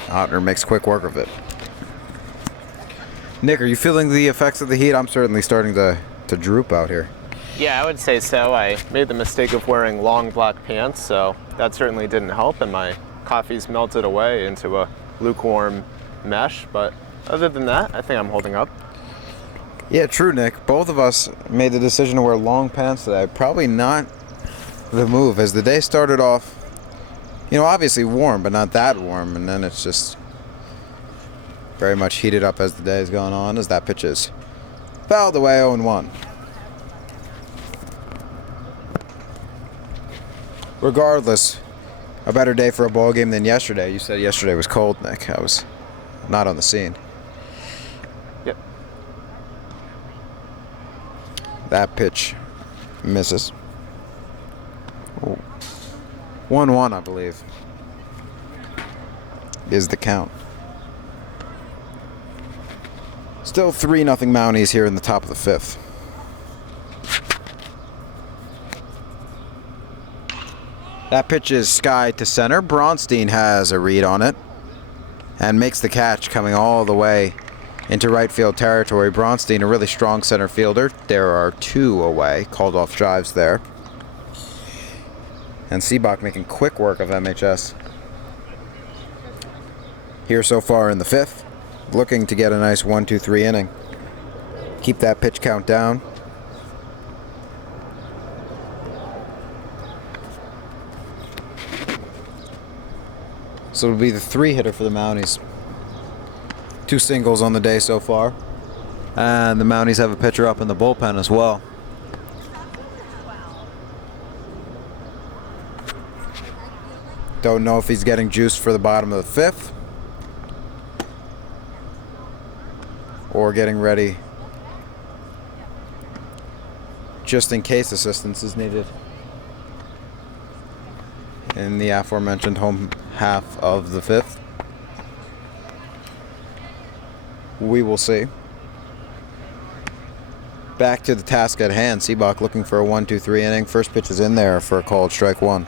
Ottner makes quick work of it. Nick, are you feeling the effects of the heat? I'm certainly starting to droop out here. Yeah, I would say so. I made the mistake of wearing long black pants, so that certainly didn't help, and my coffee's melted away into a lukewarm mesh. But other than that, I think I'm holding up. Yeah, true, Nick. Both of us made the decision to wear long pants today. Probably not the move, as the day started off, you know, obviously warm, but not that warm, and then it's just very much heated up as the day is going on, as that pitch is Fouled away 0-1. Regardless, a better day for a ball game than yesterday. You said yesterday was cold, Nick. I was not on the scene. Yep. That pitch misses. 1-1, I believe, is the count. Still 3-0 Mounties here in the top of the fifth. That pitch is sky to center. Bronstein has a read on it and makes the catch, coming all the way into right field territory. Bronstein, a really strong center fielder. There are 2 away. Called off drives there. And Seabach making quick work of MHS here so far in the fifth. Looking to get a nice 1-2-3 inning. Keep that pitch count down. So it'll be the 3-hitter for the Mounties. 2 singles on the day so far. And the Mounties have a pitcher up in the bullpen as well. Don't know if he's getting juiced for the bottom of the fifth or getting ready just in case assistance is needed in the aforementioned home half of the fifth. We will see. Back to the task at hand. Seabach looking for a 1-2-3 inning. First pitch is in there for a called strike 1.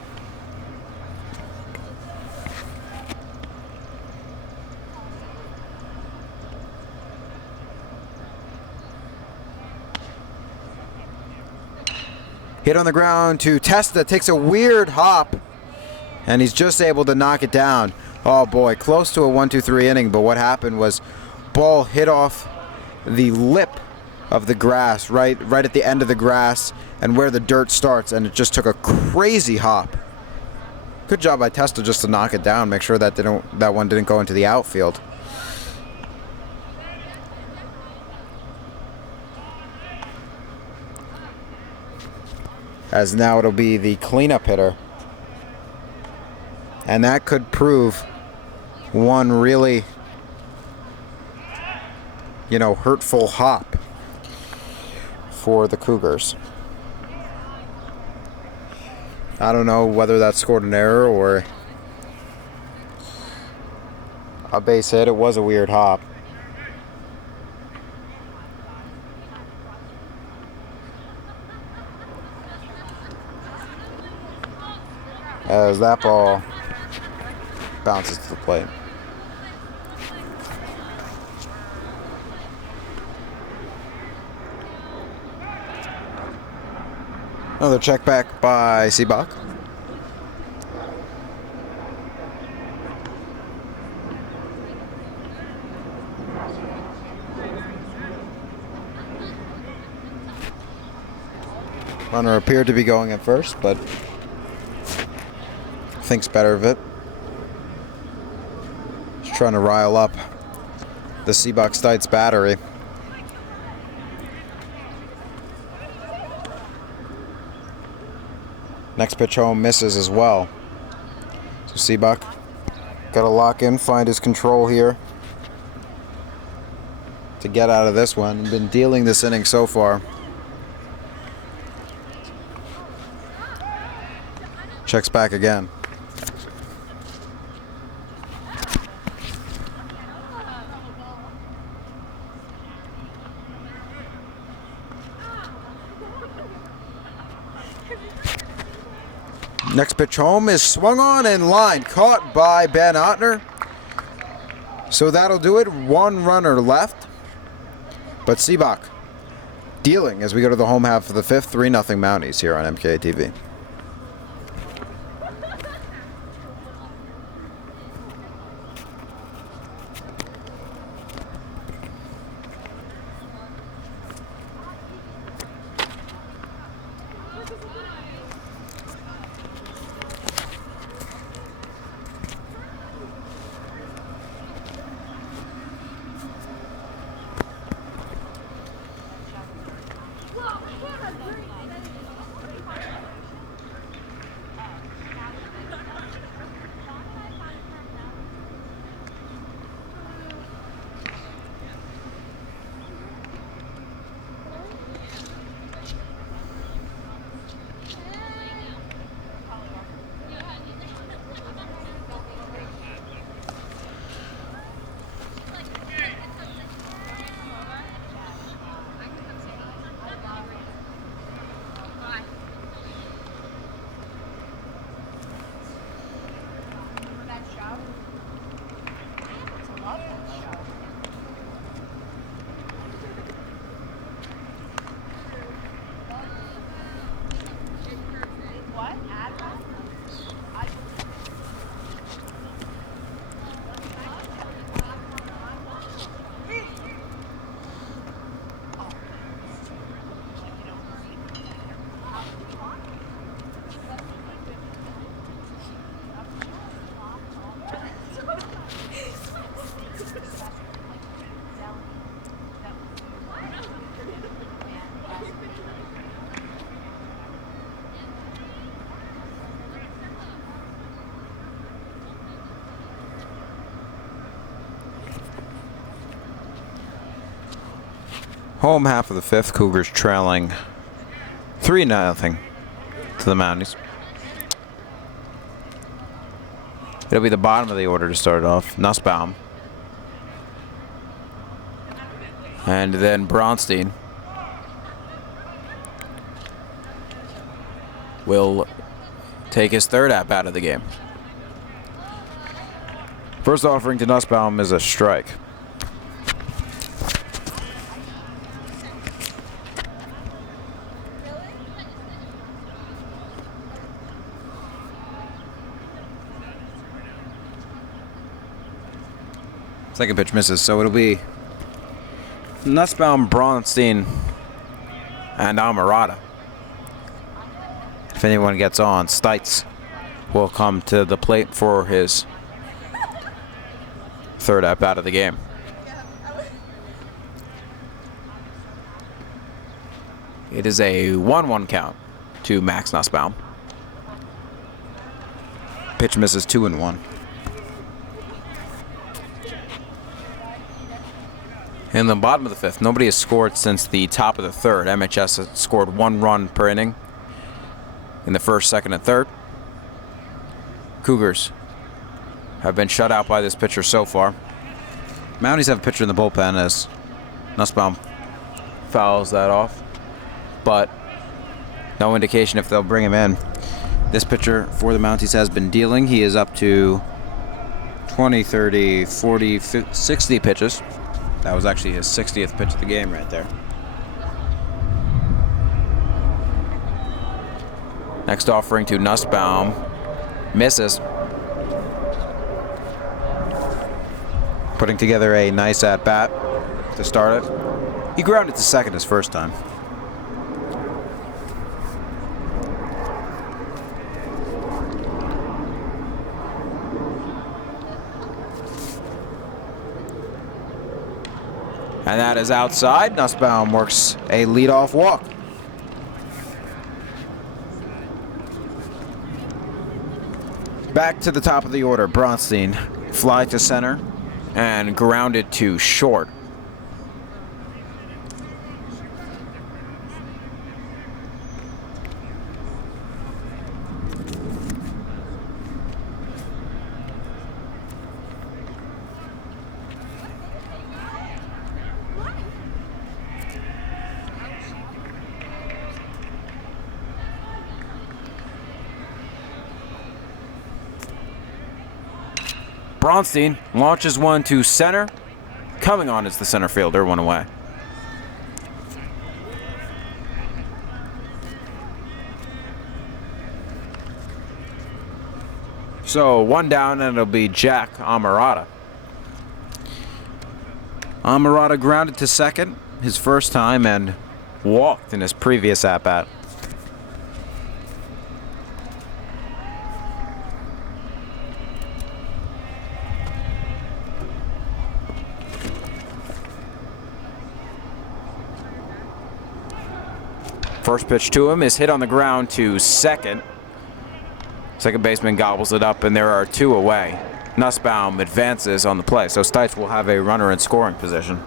Hit on the ground to Testa, takes a weird hop, and he's just able to knock it down. Oh boy, close to a 1-2-3 inning, but what happened was ball hit off the lip of the grass, right at the end of the grass and where the dirt starts, and it just took a crazy hop. Good job by Testa just to knock it down, make sure that one didn't go into the outfield. As now it'll be the cleanup hitter. And that could prove one really, hurtful hop for the Cougars. I don't know whether that scored an error or a base hit. It was a weird hop. As that ball bounces to the plate. Another check back by Seabach. Runner appeared to be going at first, but thinks better of it. Just trying to rile up the Seabach Stites battery. Next pitch home misses as well. So Seabach got to lock in, find his control here to get out of this one. Been dealing this inning so far. Checks back again. Next pitch home is swung on and line, caught by Ben Ottner. So that'll do it. 1 runner left. But Seabach dealing as we go to the home half of the fifth. 3-0 Mounties here on MKA TV. Home half of the fifth, Cougars trailing 3-0 to the Mounties. It'll be the bottom of the order to start off. Nussbaum. And then Bronstein will take his third at-bat of the game. First offering to Nussbaum is a strike. Second pitch misses, so it'll be Nussbaum, Bronstein, and Amarada. If anyone gets on, Stites will come to the plate for his third at-bat of the game. It is a 1-1 count to Max Nussbaum. Pitch misses 2-1. In the bottom of the fifth, nobody has scored since the top of the third. MHS has scored 1 run per inning in the first, second, and third. Cougars have been shut out by this pitcher so far. Mounties have a pitcher in the bullpen as Nussbaum fouls that off, but no indication if they'll bring him in. This pitcher for the Mounties has been dealing. He is up to 20, 30, 40, 50, 60 pitches. That was actually his 60th pitch of the game right there. Next offering to Nussbaum. Misses. Putting together a nice at-bat to start it. He grounded to second his first time. And that is outside. Nussbaum works a leadoff walk. Back to the top of the order. Bronstein fly to center and grounded to short. Bronstein launches one to center. Coming on is the center fielder, one away. So one down, and it'll be Jack Amarada. Amarada grounded to second his first time and walked in his previous at-bat. First pitch to him is hit on the ground to second. Second baseman gobbles it up, and there are 2 away. Nussbaum advances on the play, so Stites will have a runner in scoring position.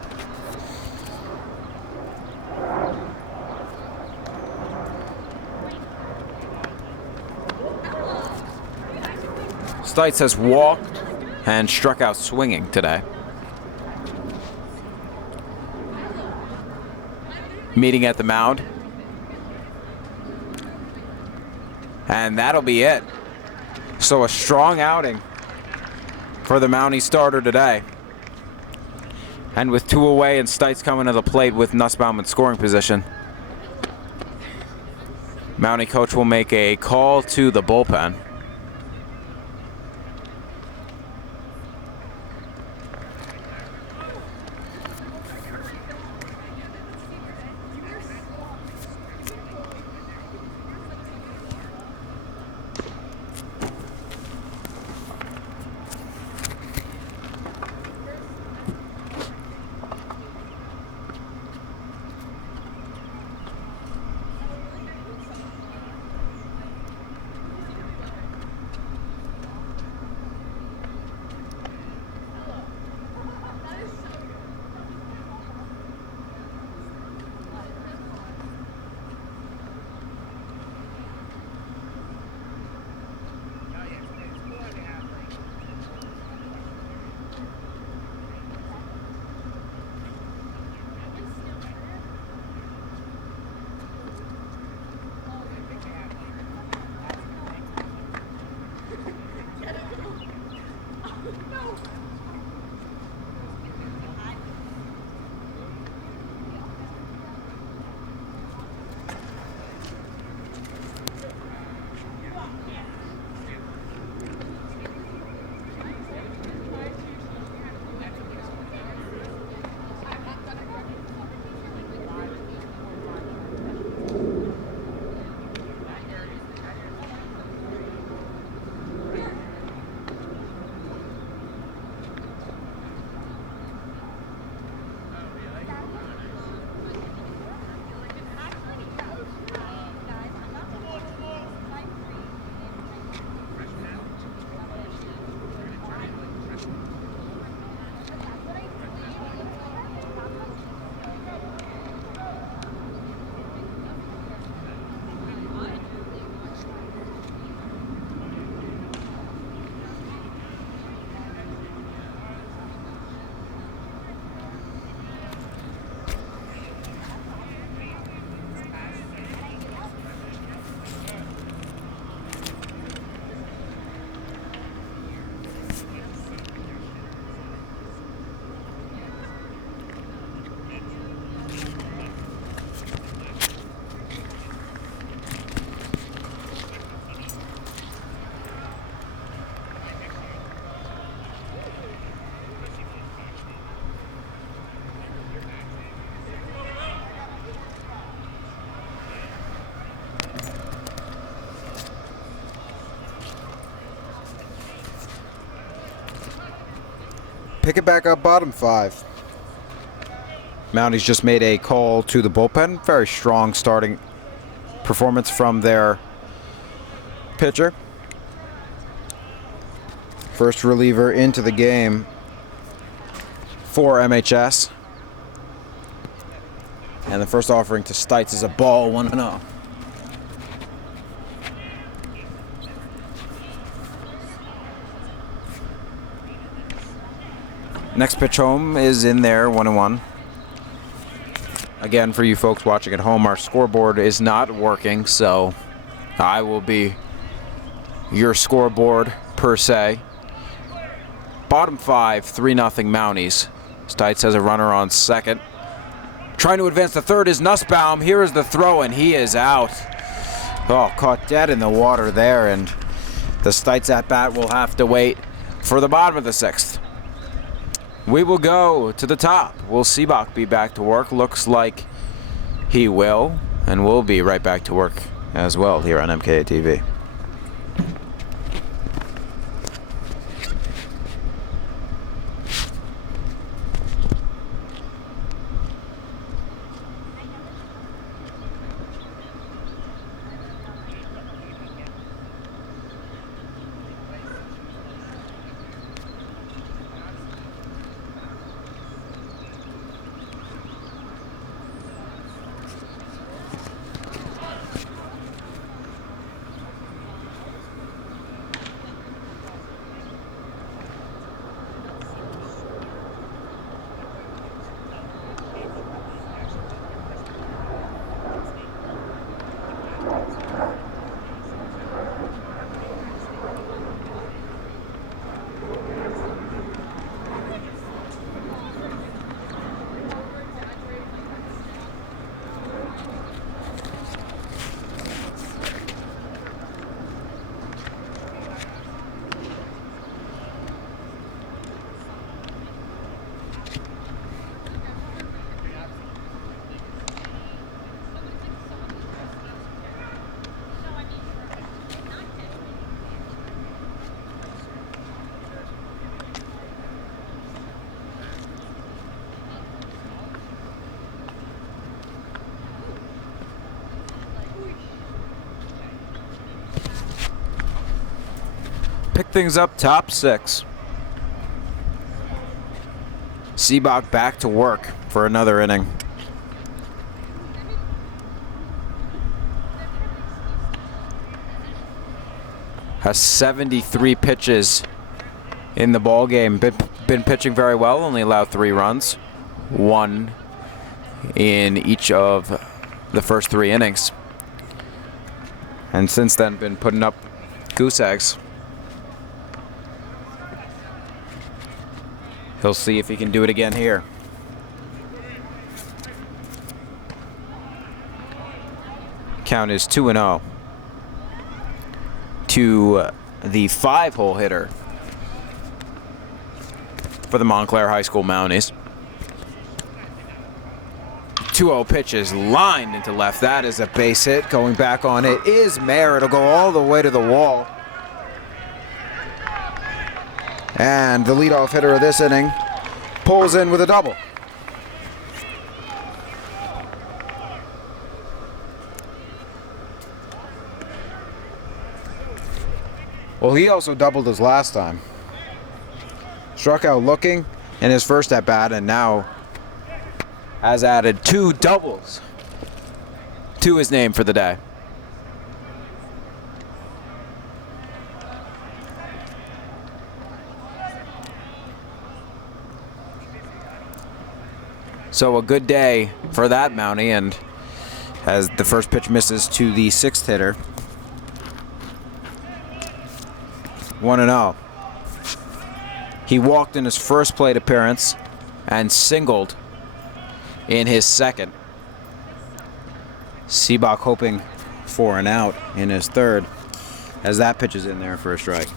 Stites has walked and struck out swinging today. Meeting at the mound. And that'll be it. So a strong outing for the Mountie starter today. And with 2 away and Stites coming to the plate with Nussbaum in scoring position, Mountie coach will make a call to the bullpen. Pick it back up, bottom 5. Mounties just made a call to the bullpen. Very strong starting performance from their pitcher. First reliever into the game For MHS. and the first offering to Stites is a ball, 1-0. Next pitch home is in there, 1-1. Again, for you folks watching at home, our scoreboard is not working, so I will be your scoreboard per se. Bottom 5, 3-0 Mounties. Stites has a runner on second. Trying to advance to third is Nussbaum. Here is the throw, and he is out. Oh, caught dead in the water there, and The Stites at bat will have to wait for the bottom of the 6th. We will go to the top. Will Seabach be back to work? Looks like he will, and we'll be right back to work as well here on MKA TV. Pick things up, top 6. Seabach back to work for another inning. Has 73 pitches in the ball game. Been pitching very well, only allowed 3 runs. 1 in each of the first 3 innings. And since then been putting up goose eggs. He'll see if he can do it again here. Count is 2-0 to the 5-hole hitter for the Montclair High School Mounties. 2-0 pitch is lined into left. That is a base hit. Going back on it is Mayer. It'll go all the way to the wall. And the leadoff hitter of this inning pulls in with a double. Well, he also doubled his last time. Struck out looking in his first at bat, and now Has added 2 doubles to his name for the day. So a good day for that Mountie, and as the first pitch misses to the 6th hitter. 1-0. He walked in his first plate appearance and singled in his second. Seabach hoping for an out in his third, as that pitch is in there for a strike.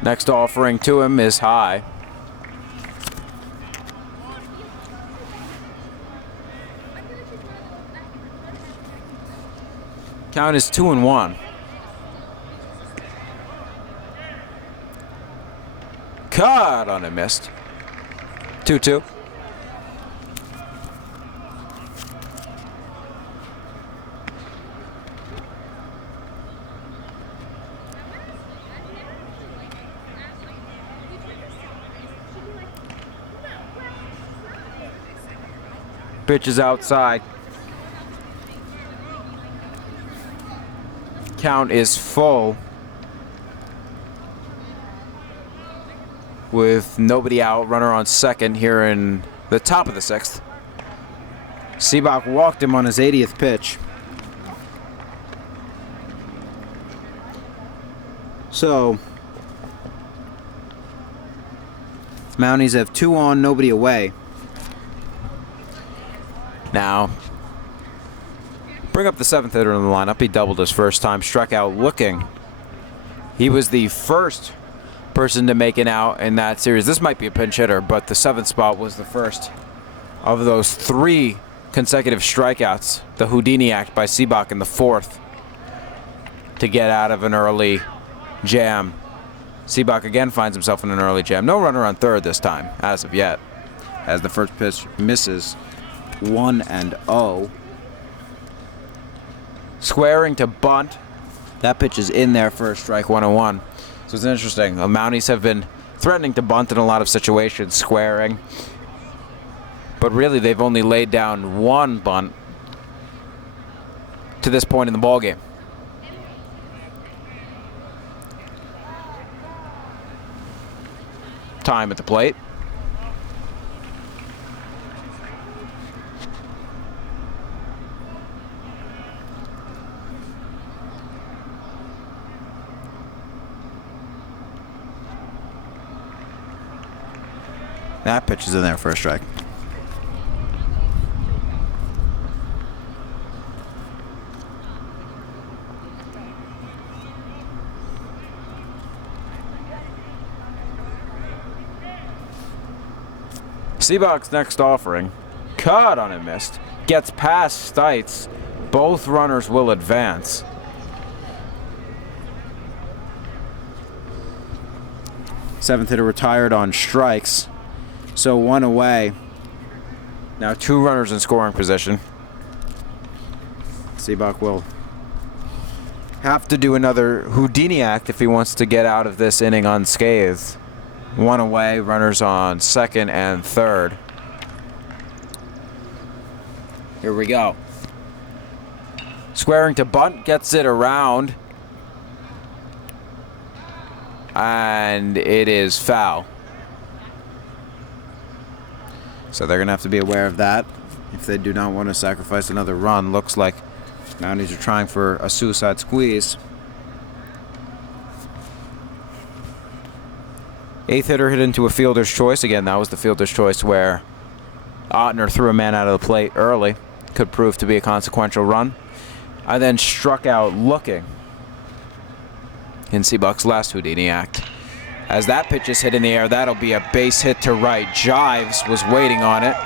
Next offering to him is high. Count is 2-1. Caught on a missed. 2-2. Pitch is outside. Count is full with nobody out, runner on second here in the top of the 6th. Seabach walked him on his 80th pitch. So Mounties have 2 on, nobody away. Now, bring up the 7th hitter in the lineup. He doubled his first time, struck out looking. He was the first person to make an out in that series. This might be a pinch hitter, but the 7th spot was the first of those 3 consecutive strikeouts. The Houdini act by Seabach in the 4th to get out of an early jam. Seabach again finds himself in an early jam. No runner on third this time, as of yet, as the first pitch misses. 1-0. Squaring to bunt. That pitch is in there for a strike, 1-1. So it's interesting. The Mounties have been threatening to bunt in a lot of situations, squaring. But really, they've only laid down 1 bunt to this point in the ballgame. time at the plate. That pitch is in there for a strike. Seabach's next offering, caught on and missed, gets past Stites. Both runners will advance. Seventh hitter retired on strikes. So one away. Now 2 runners in scoring position. Seabach will Have to do another Houdini act if he wants to get out of this inning unscathed. 1 away, runners on second and third. Here we go. Squaring to bunt, gets it around. And it is foul. So they're going to have to be aware of that if they do not want to sacrifice another run. Looks like Mounties are trying for a suicide squeeze. 8th hitter hit into a fielder's choice. Again, that was the fielder's choice where Ottner threw a man out of the plate early. Could prove to be a consequential run. I then struck out looking in Seabach's last Houdini act. As that pitch is hit in the air, that'll be a base hit to right. Jives was waiting on it.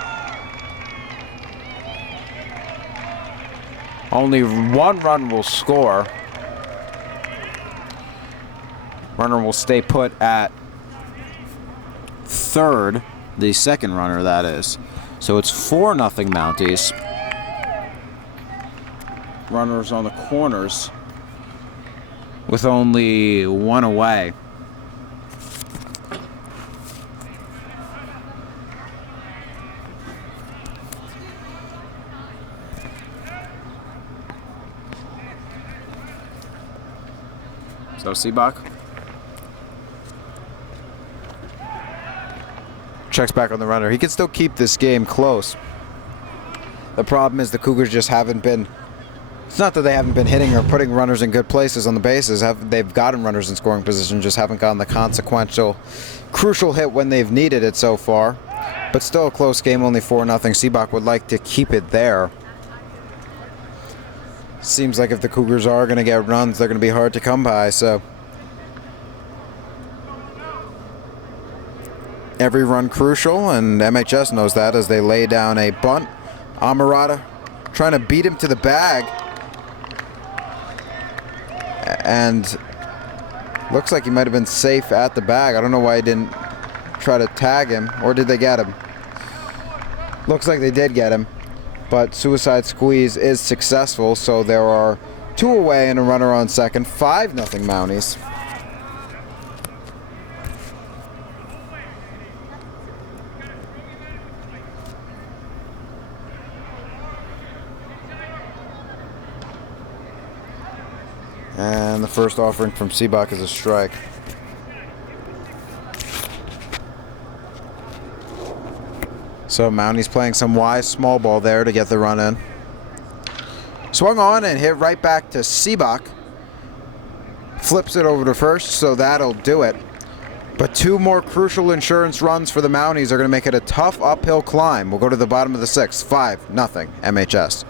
Only 1 run will score. Runner will stay put at Third, the second runner, that is. So it's 4-0 Mounties. Runners on the corners with only 1 away. So Seabach checks back on the runner. He can still keep this game close. The problem is the Cougars just haven't been... It's not that they haven't been hitting or putting runners in good places on the bases. They've gotten runners in scoring position, just haven't gotten the consequential, crucial hit when they've needed it so far. But still a close game, only 4-0. Seabach would like to keep it there. Seems like if the Cougars are going to get runs, they're going to be hard to come by, so... Every run crucial, and MHS knows that as they lay down a bunt. Amarada trying to beat him to the bag. And looks like he might have been safe at the bag. I don't know why he didn't try to tag him, or did they get him? Looks like they did get him, but suicide squeeze is successful, so there are 2 away and a runner on second. 5-0 Mounties. And the first offering from Seabach is a strike. So Mounties playing some wise small ball there to get the run in. Swung on and hit right back to Seabach. Flips it over to first, so that'll do it. But 2 more crucial insurance runs for the Mounties are going to make it a tough uphill climb. We'll go to the bottom of the 6th. 5-0 MHS.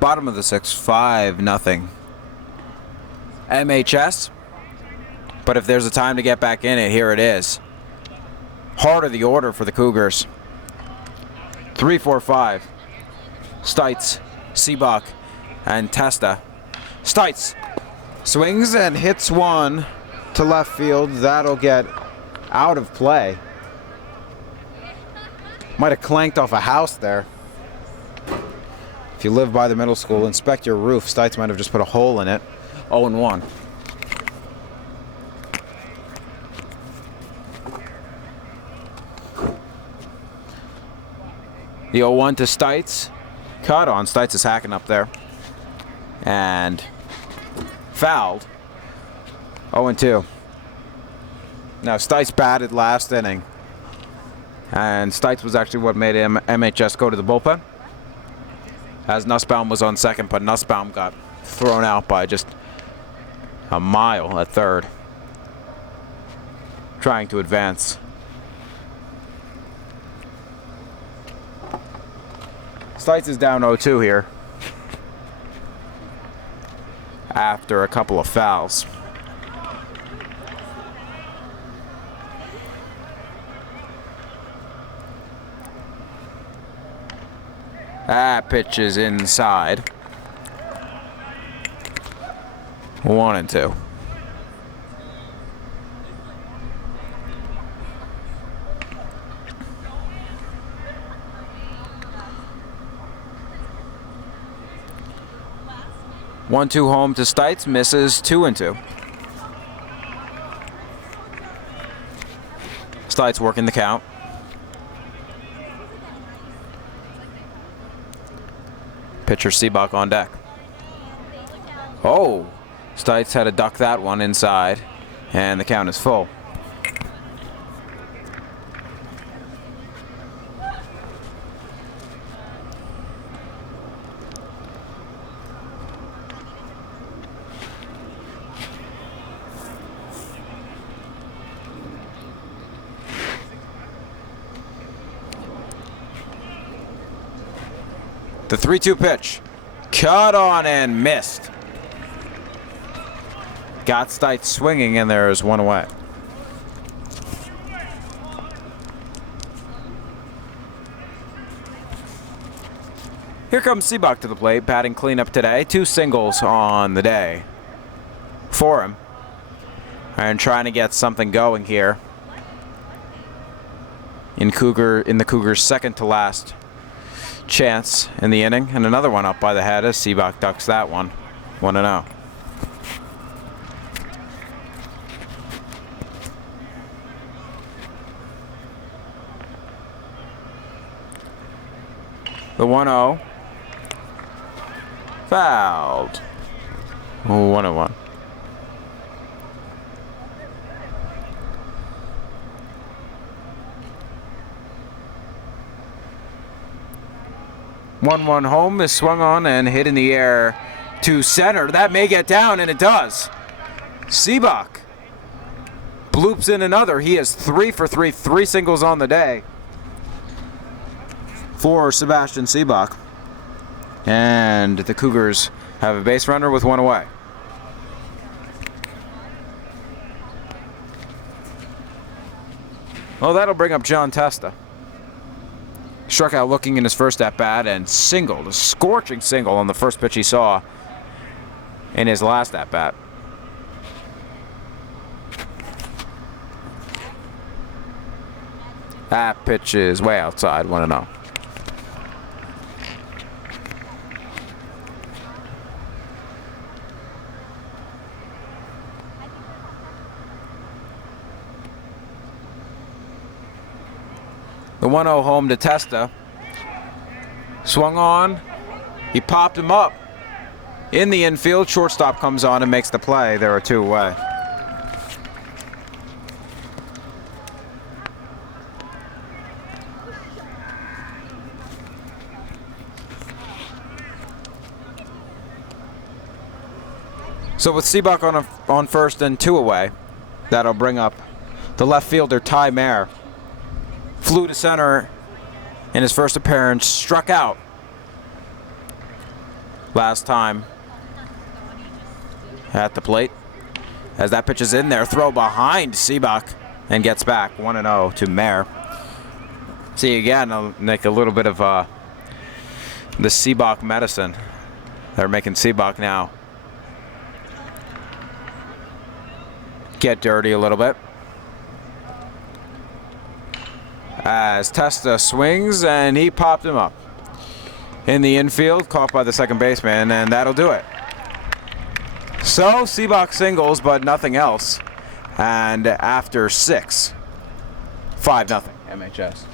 Bottom of the sixth, 5-0. MHS. But if there's a time to get back in it, here it is. Heart of the order for the Cougars. 3, 4, 5. Stites, Seabach, and Testa. Stites swings and hits one to left field. That'll get out of play. Might have clanked off a house there. If you live by the middle school, inspect your roof. Stites might have just put a hole in it. 0-1. The 0-1 to Stites. Caught on. Stites is hacking up there. And fouled. 0-2. Now Stites batted last inning. And Stites was actually what made MHS go to the bullpen. As Nussbaum was on second, but Nussbaum got thrown out by just a mile at third. Trying to advance. Stites is down 0-2 here. After a couple of fouls. That pitch is inside. 1-2. One-two home to Stites, misses. 2-2. Stites working the count. Pitcher Seabach on deck. Oh, Stites had to duck that one inside, and the count is full. The 3-2 pitch. Cut on and missed. Got Stites swinging, and there is one away. Here comes Seabach to the plate, batting cleanup today. 2 singles on the day for him. And trying to get something going here in the Cougars' second to last chance in the inning, and another one up by the head as Seabach ducks that one. 1-0. The 1-0 fouled. 1-1. One home is swung on and hit in the air to center. That may get down, and it does. Seabach bloops in another. He is 3 for 3, 3 singles on the day for Sebastian Seabach. And the Cougars have a base runner with 1 away. Well, that'll bring up John Testa. Struck out looking in his first at-bat and singled, a scorching single on the first pitch he saw in his last at-bat. That pitch is way outside, 1-0. The 1-0 home to Testa. Swung on. He popped him up. In the infield, shortstop comes on and makes the play. There are 2 away. So with Seabach on first and 2 away, that'll bring up the left fielder Ty Mayer. Flew to center in his first appearance, struck out last time at the plate. As that pitch is in there, throw behind Seabach and gets back 1-0 to Mayer. See again, Nick, a little bit of the Seabach medicine. They're making Seabach now get dirty a little bit. As Testa swings and he popped him up in the infield, caught by the second baseman, and that'll do it. So Seabach singles, but nothing else. And after 6, 5-0 MHS.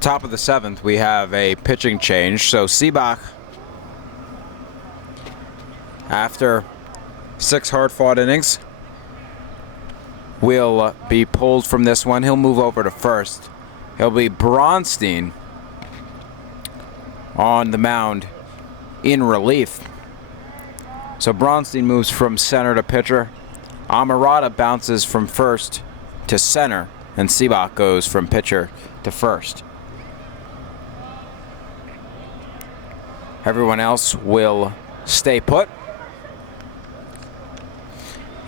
Top of the 7th, we have a pitching change. So Seabach, after 6 hard-fought innings, will be pulled from this one. He'll move over to first. He'll be Bronstein on the mound in relief. So Bronstein moves from center to pitcher. Amarada bounces from first to center, and Seabach goes from pitcher to first. Everyone else will stay put.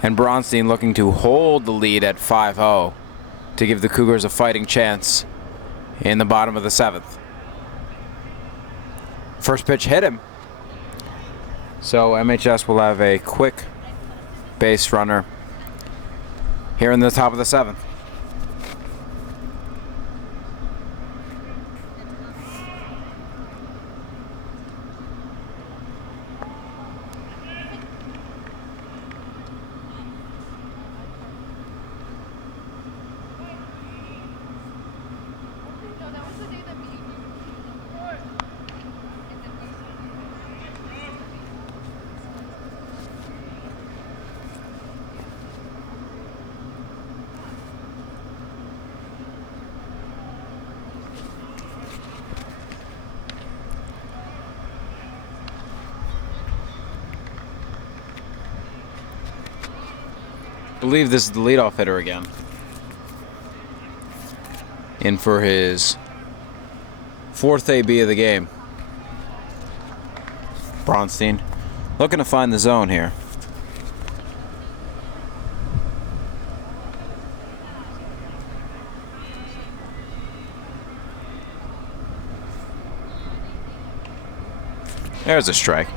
And Bronstein looking to hold the lead at 5-0 to give the Cougars a fighting chance in the bottom of the 7th. First pitch hit him. So MHS will have a quick base runner here in the top of the 7th. I believe this is the leadoff hitter again. In for his 4th AB of the game. Bronstein looking to find the zone here. There's a strike.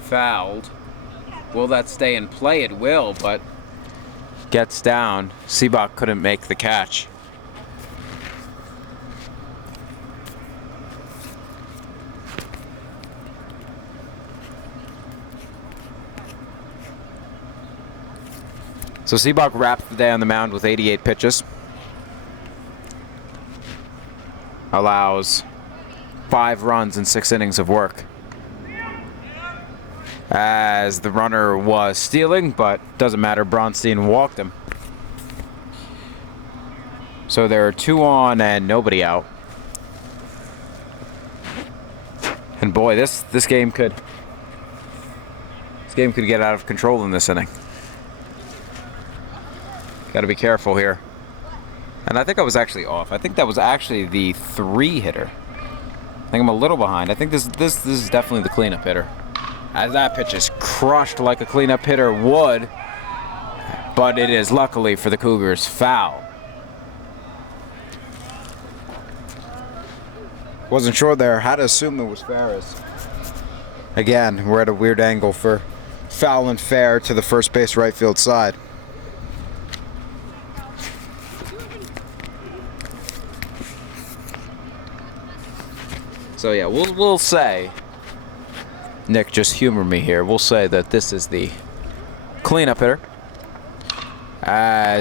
Fouled. Will that stay in play? It will, but gets down. Seabach couldn't make the catch. So Seabach wrapped the day on the mound with 88 pitches. Allows 5 runs in 6 innings of work. As the runner was stealing, but doesn't matter, Bronstein walked him. So there are 2 on and nobody out. And boy, this game could get out of control in this inning. Got to be careful here. And I think I was actually off. I think that was actually the 3 hitter. I think I'm a little behind. I think this is definitely the cleanup hitter. As that pitch is crushed like a cleanup hitter would, but it is luckily for the Cougars foul. Wasn't sure there. Had to assume it was Ferris. Again, we're at a weird angle for foul and fair to the first base right field side. So yeah, we'll say, Nick, just humor me here. We'll say that this is the cleanup hitter.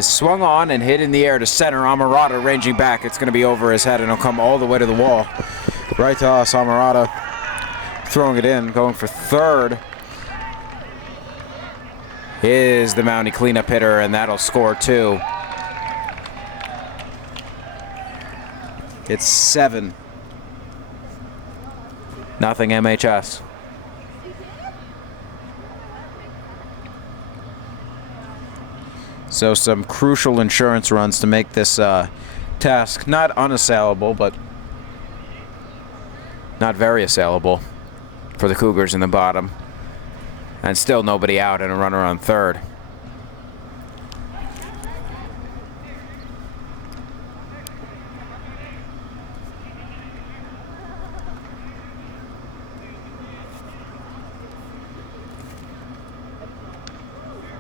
Swung on and hit in the air to center. Amarada ranging back. It's going to be over his head and it'll come all the way to the wall. Right to us, Amarada throwing it in, going for third. Is the Mountie cleanup hitter, and that'll score 2. It's 7-0 MHS. So some crucial insurance runs to make this task not unassailable, but Not very assailable for the Cougars in the bottom. And still nobody out and a runner on third.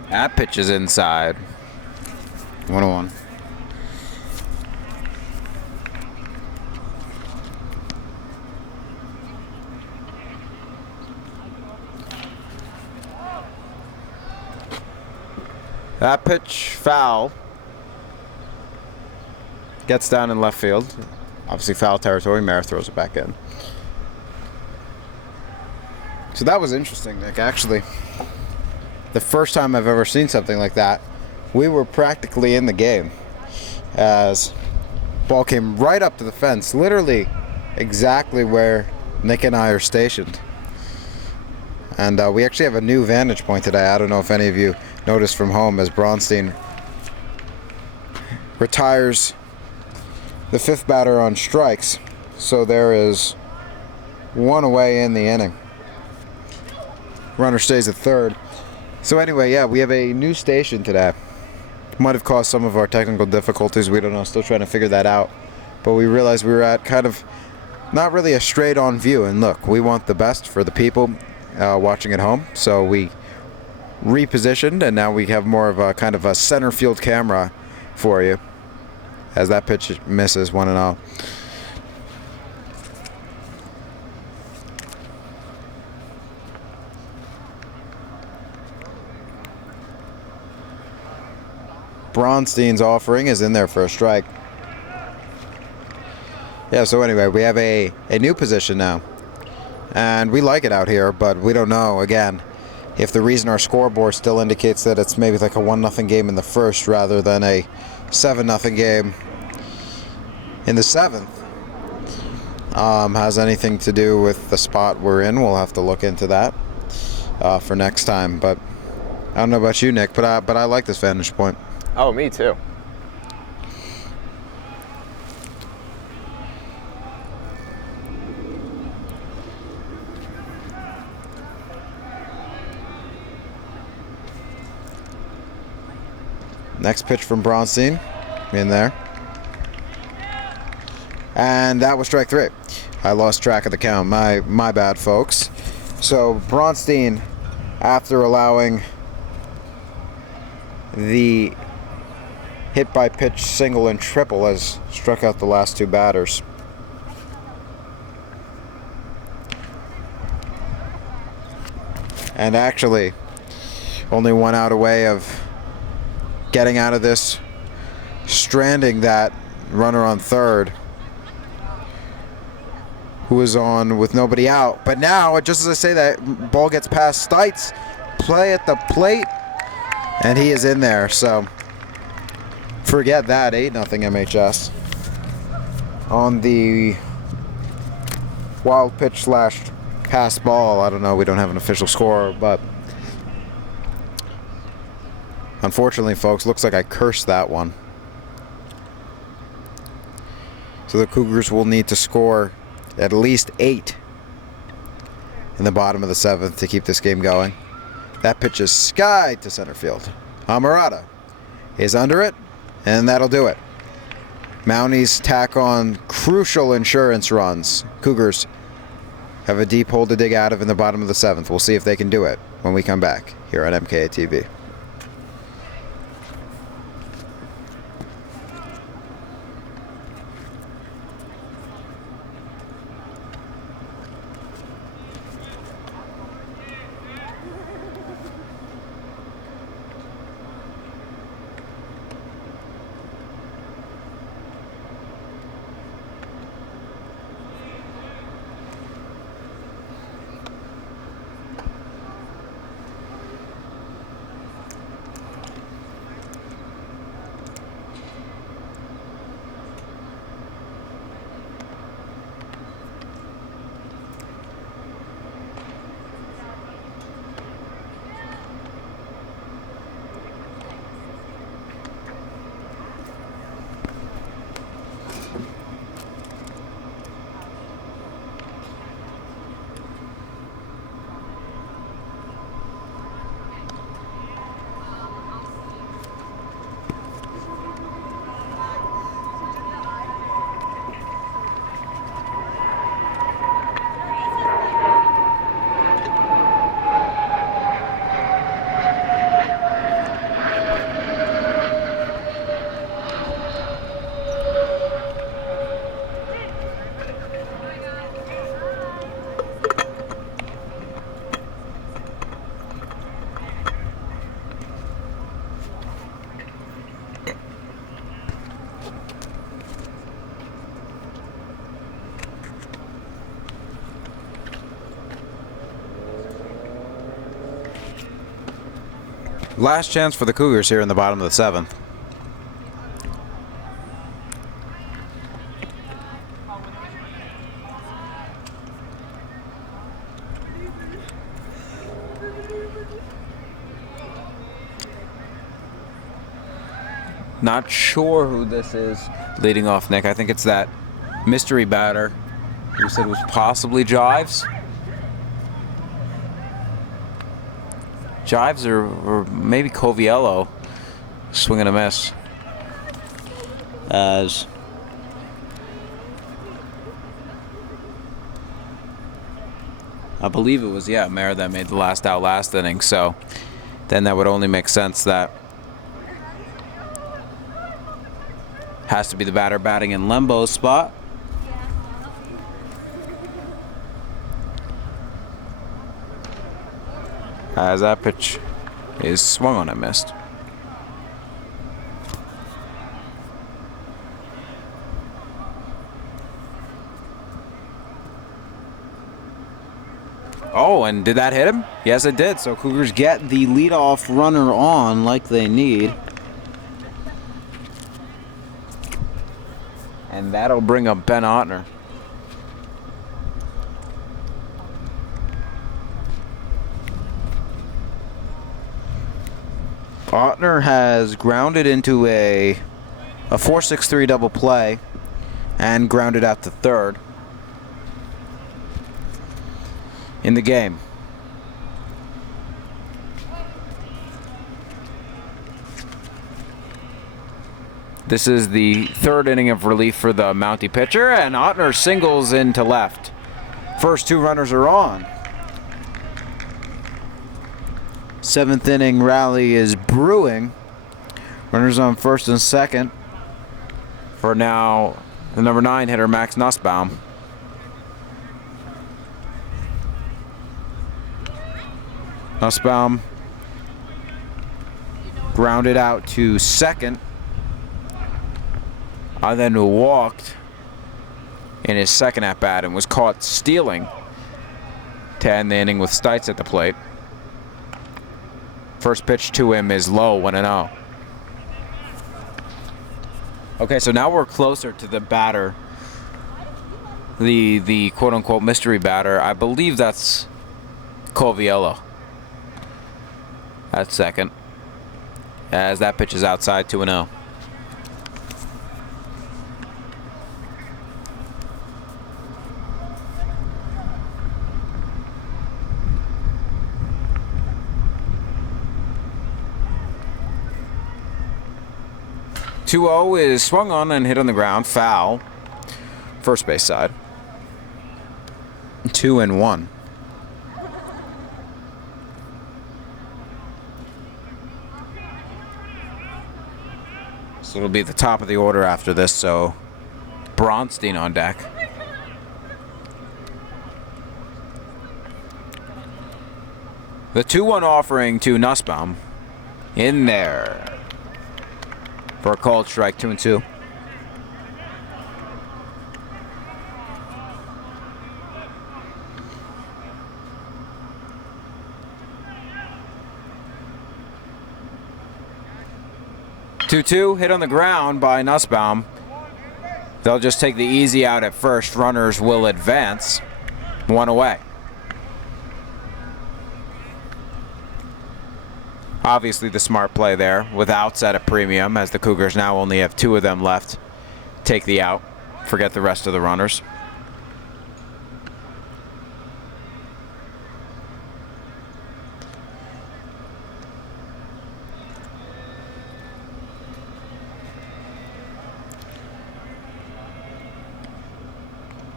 That pitch is inside. 1-1. That pitch foul. Gets down in left field. Obviously foul territory. Mayer throws it back in. So that was interesting, Nick, actually. The first time I've ever seen something like that. We were practically in the game as ball came right up to the fence, literally exactly where Nick and I are stationed. And we actually have a new vantage point today. I don't know if any of you noticed from home as Bronstein retires the 5th batter on strikes. So there is 1 away in the inning. Runner stays at third. So anyway, yeah, we have a new station today. Might have caused some of our technical difficulties. We don't know. Still trying to figure that out. But we realized we were at kind of not really a straight-on view. And look, we want the best for the people watching at home. So we repositioned, and now we have more of a kind of a center field camera for you. As that pitch misses 1-0. Bronstein's offering is in there for a strike. Yeah, so anyway, we have a new position now. And we like it out here, but we don't know, again, if the reason our scoreboard still indicates that it's maybe like a 1-0 game in the first rather than a 7-0 game in the 7th has anything to do with the spot we're in. We'll have to look into that for next time. But I don't know about you, Nick, but I like this vantage point. Oh, me too. Next pitch from Bronstein. In there. And that was strike 3. I lost track of the count. My bad, folks. So Bronstein, after allowing the hit by pitch single and triple, has struck out the last 2 batters. And actually only 1 out away of getting out of this, stranding that runner on third, who is on with nobody out. But now, just as I say that, ball gets past Stites, play at the plate, and he is in there. So forget that, 8-0 MHS on the wild pitch / pass ball. I don't know, we don't have an official score, but unfortunately, folks, looks like I cursed that one. So the Cougars will need to score at least 8 in the bottom of the 7th to keep this game going. That pitch is skied to center field. Amarada is under it, and that'll do it. Mounties tack on crucial insurance runs. Cougars have a deep hole to dig out of in the bottom of the 7th. We'll see if they can do it when we come back here on MKA TV. Last chance for the Cougars here in the bottom of the 7th. Not sure who this is leading off, Nick. I think it's that mystery batter who said was possibly Jives. Jives or maybe Coviello swing and a miss. As I believe it was, Mayer that made the last out last inning. So then that would only make sense that has to be the batter batting in Lembo's spot. As that pitch is swung on and missed. Oh, and did that hit him? Yes, it did. So Cougars get the leadoff runner on like they need. And that'll bring up Ben Ottner. Ottner has grounded into a 4-6-3 double play and grounded out to third in the game. This is the third inning of relief for the Mountie pitcher, and Ottner singles into left. First two runners are on. Seventh inning rally is brewing. Runners on first and second. For now, the number 9 hitter, Max Nussbaum. Nussbaum grounded out to second. Then walked in his second at-bat and was caught stealing to end the inning with Stites at the plate. First pitch to him is low, 1-0. Okay, so now we're closer to the batter, the quote-unquote mystery batter. I believe that's Coviello at second, as that pitch is outside, 2-0. Two-0 is swung on and hit on the ground, foul, first base side. 2-1. So it'll be the top of the order after this, so Bronstein on deck. The 2-1 offering to Nussbaum in there for a called strike, 2-2. Hit on the ground by Nussbaum. They'll just take the easy out at first. Runners will advance. 1 away. Obviously the smart play there with outs at a premium, as the Cougars now only have 2 of them left. Take the out. Forget the rest of the runners.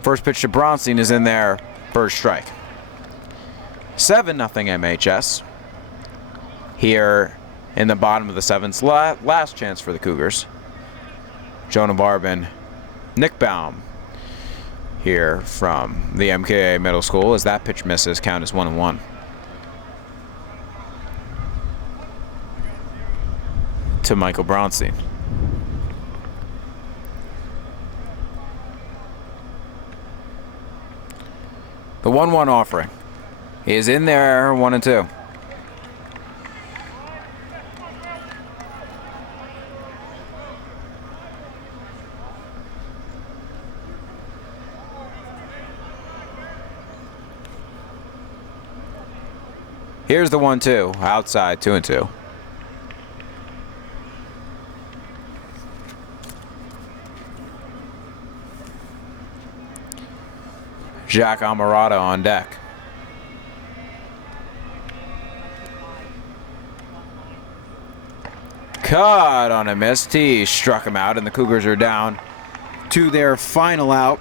First pitch to Bronstein is in there, first strike. 7-0 MHS. Here in the bottom of the 7th, last chance for the Cougars. Jonah Barbin, Nick Baum here from the MKA Middle School, as that pitch misses, count is 1-1. To Michael Bronstein. The 1-1 offering is in there, 1-2. Here's the 1-2, outside, 2-2. Jack Amarada on deck. Cut on a miss. He struck him out, and the Cougars are down to their final out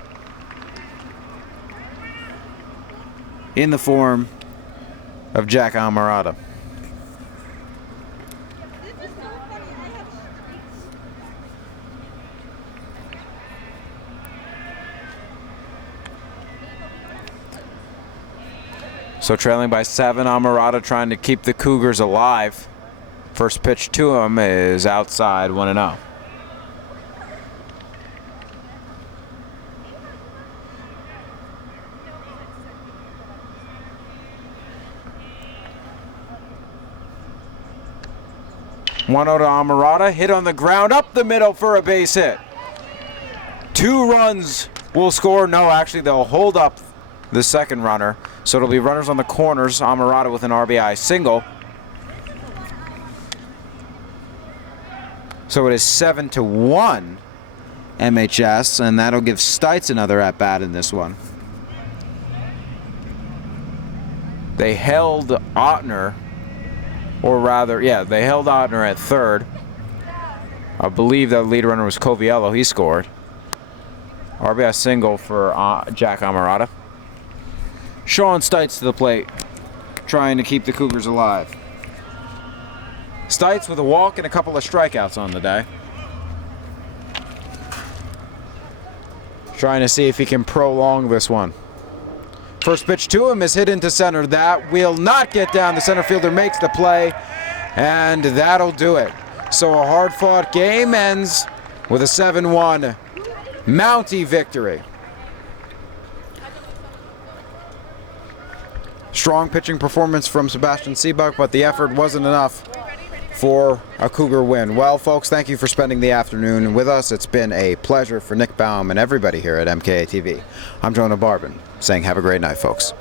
in the form of Jack Amarada. So trailing by 7, Amarada trying to keep the Cougars alive. First pitch to him is outside, 1-0. One out to Amarada, hit on the ground, up the middle for a base hit. 2 runs will score. No, actually they'll hold up the second runner. So it'll be runners on the corners. Amarada with an RBI single. So it is 7-1 MHS, and that'll give Stites another at-bat in this one. They held Ottner, or rather, yeah, they held Ottner at third. I believe that lead runner was Coviello. He scored. RBI single for Jack Amarata. Sean Stites to the plate, trying to keep the Cougars alive. Stites with a walk and a couple of strikeouts on the day. Trying to see if he can prolong this one. First pitch to him is hit into center. That will not get down. The center fielder makes the play, and that'll do it. So a hard-fought game ends with a 7-1 Mountie victory. Strong pitching performance from Sebastian Seabuck, but the effort wasn't enough for a Cougar win. Well, folks, thank you for spending the afternoon with us. It's been a pleasure for Nick Baum and everybody here at MKA TV. I'm Jonah Barbin, saying have a great night, folks.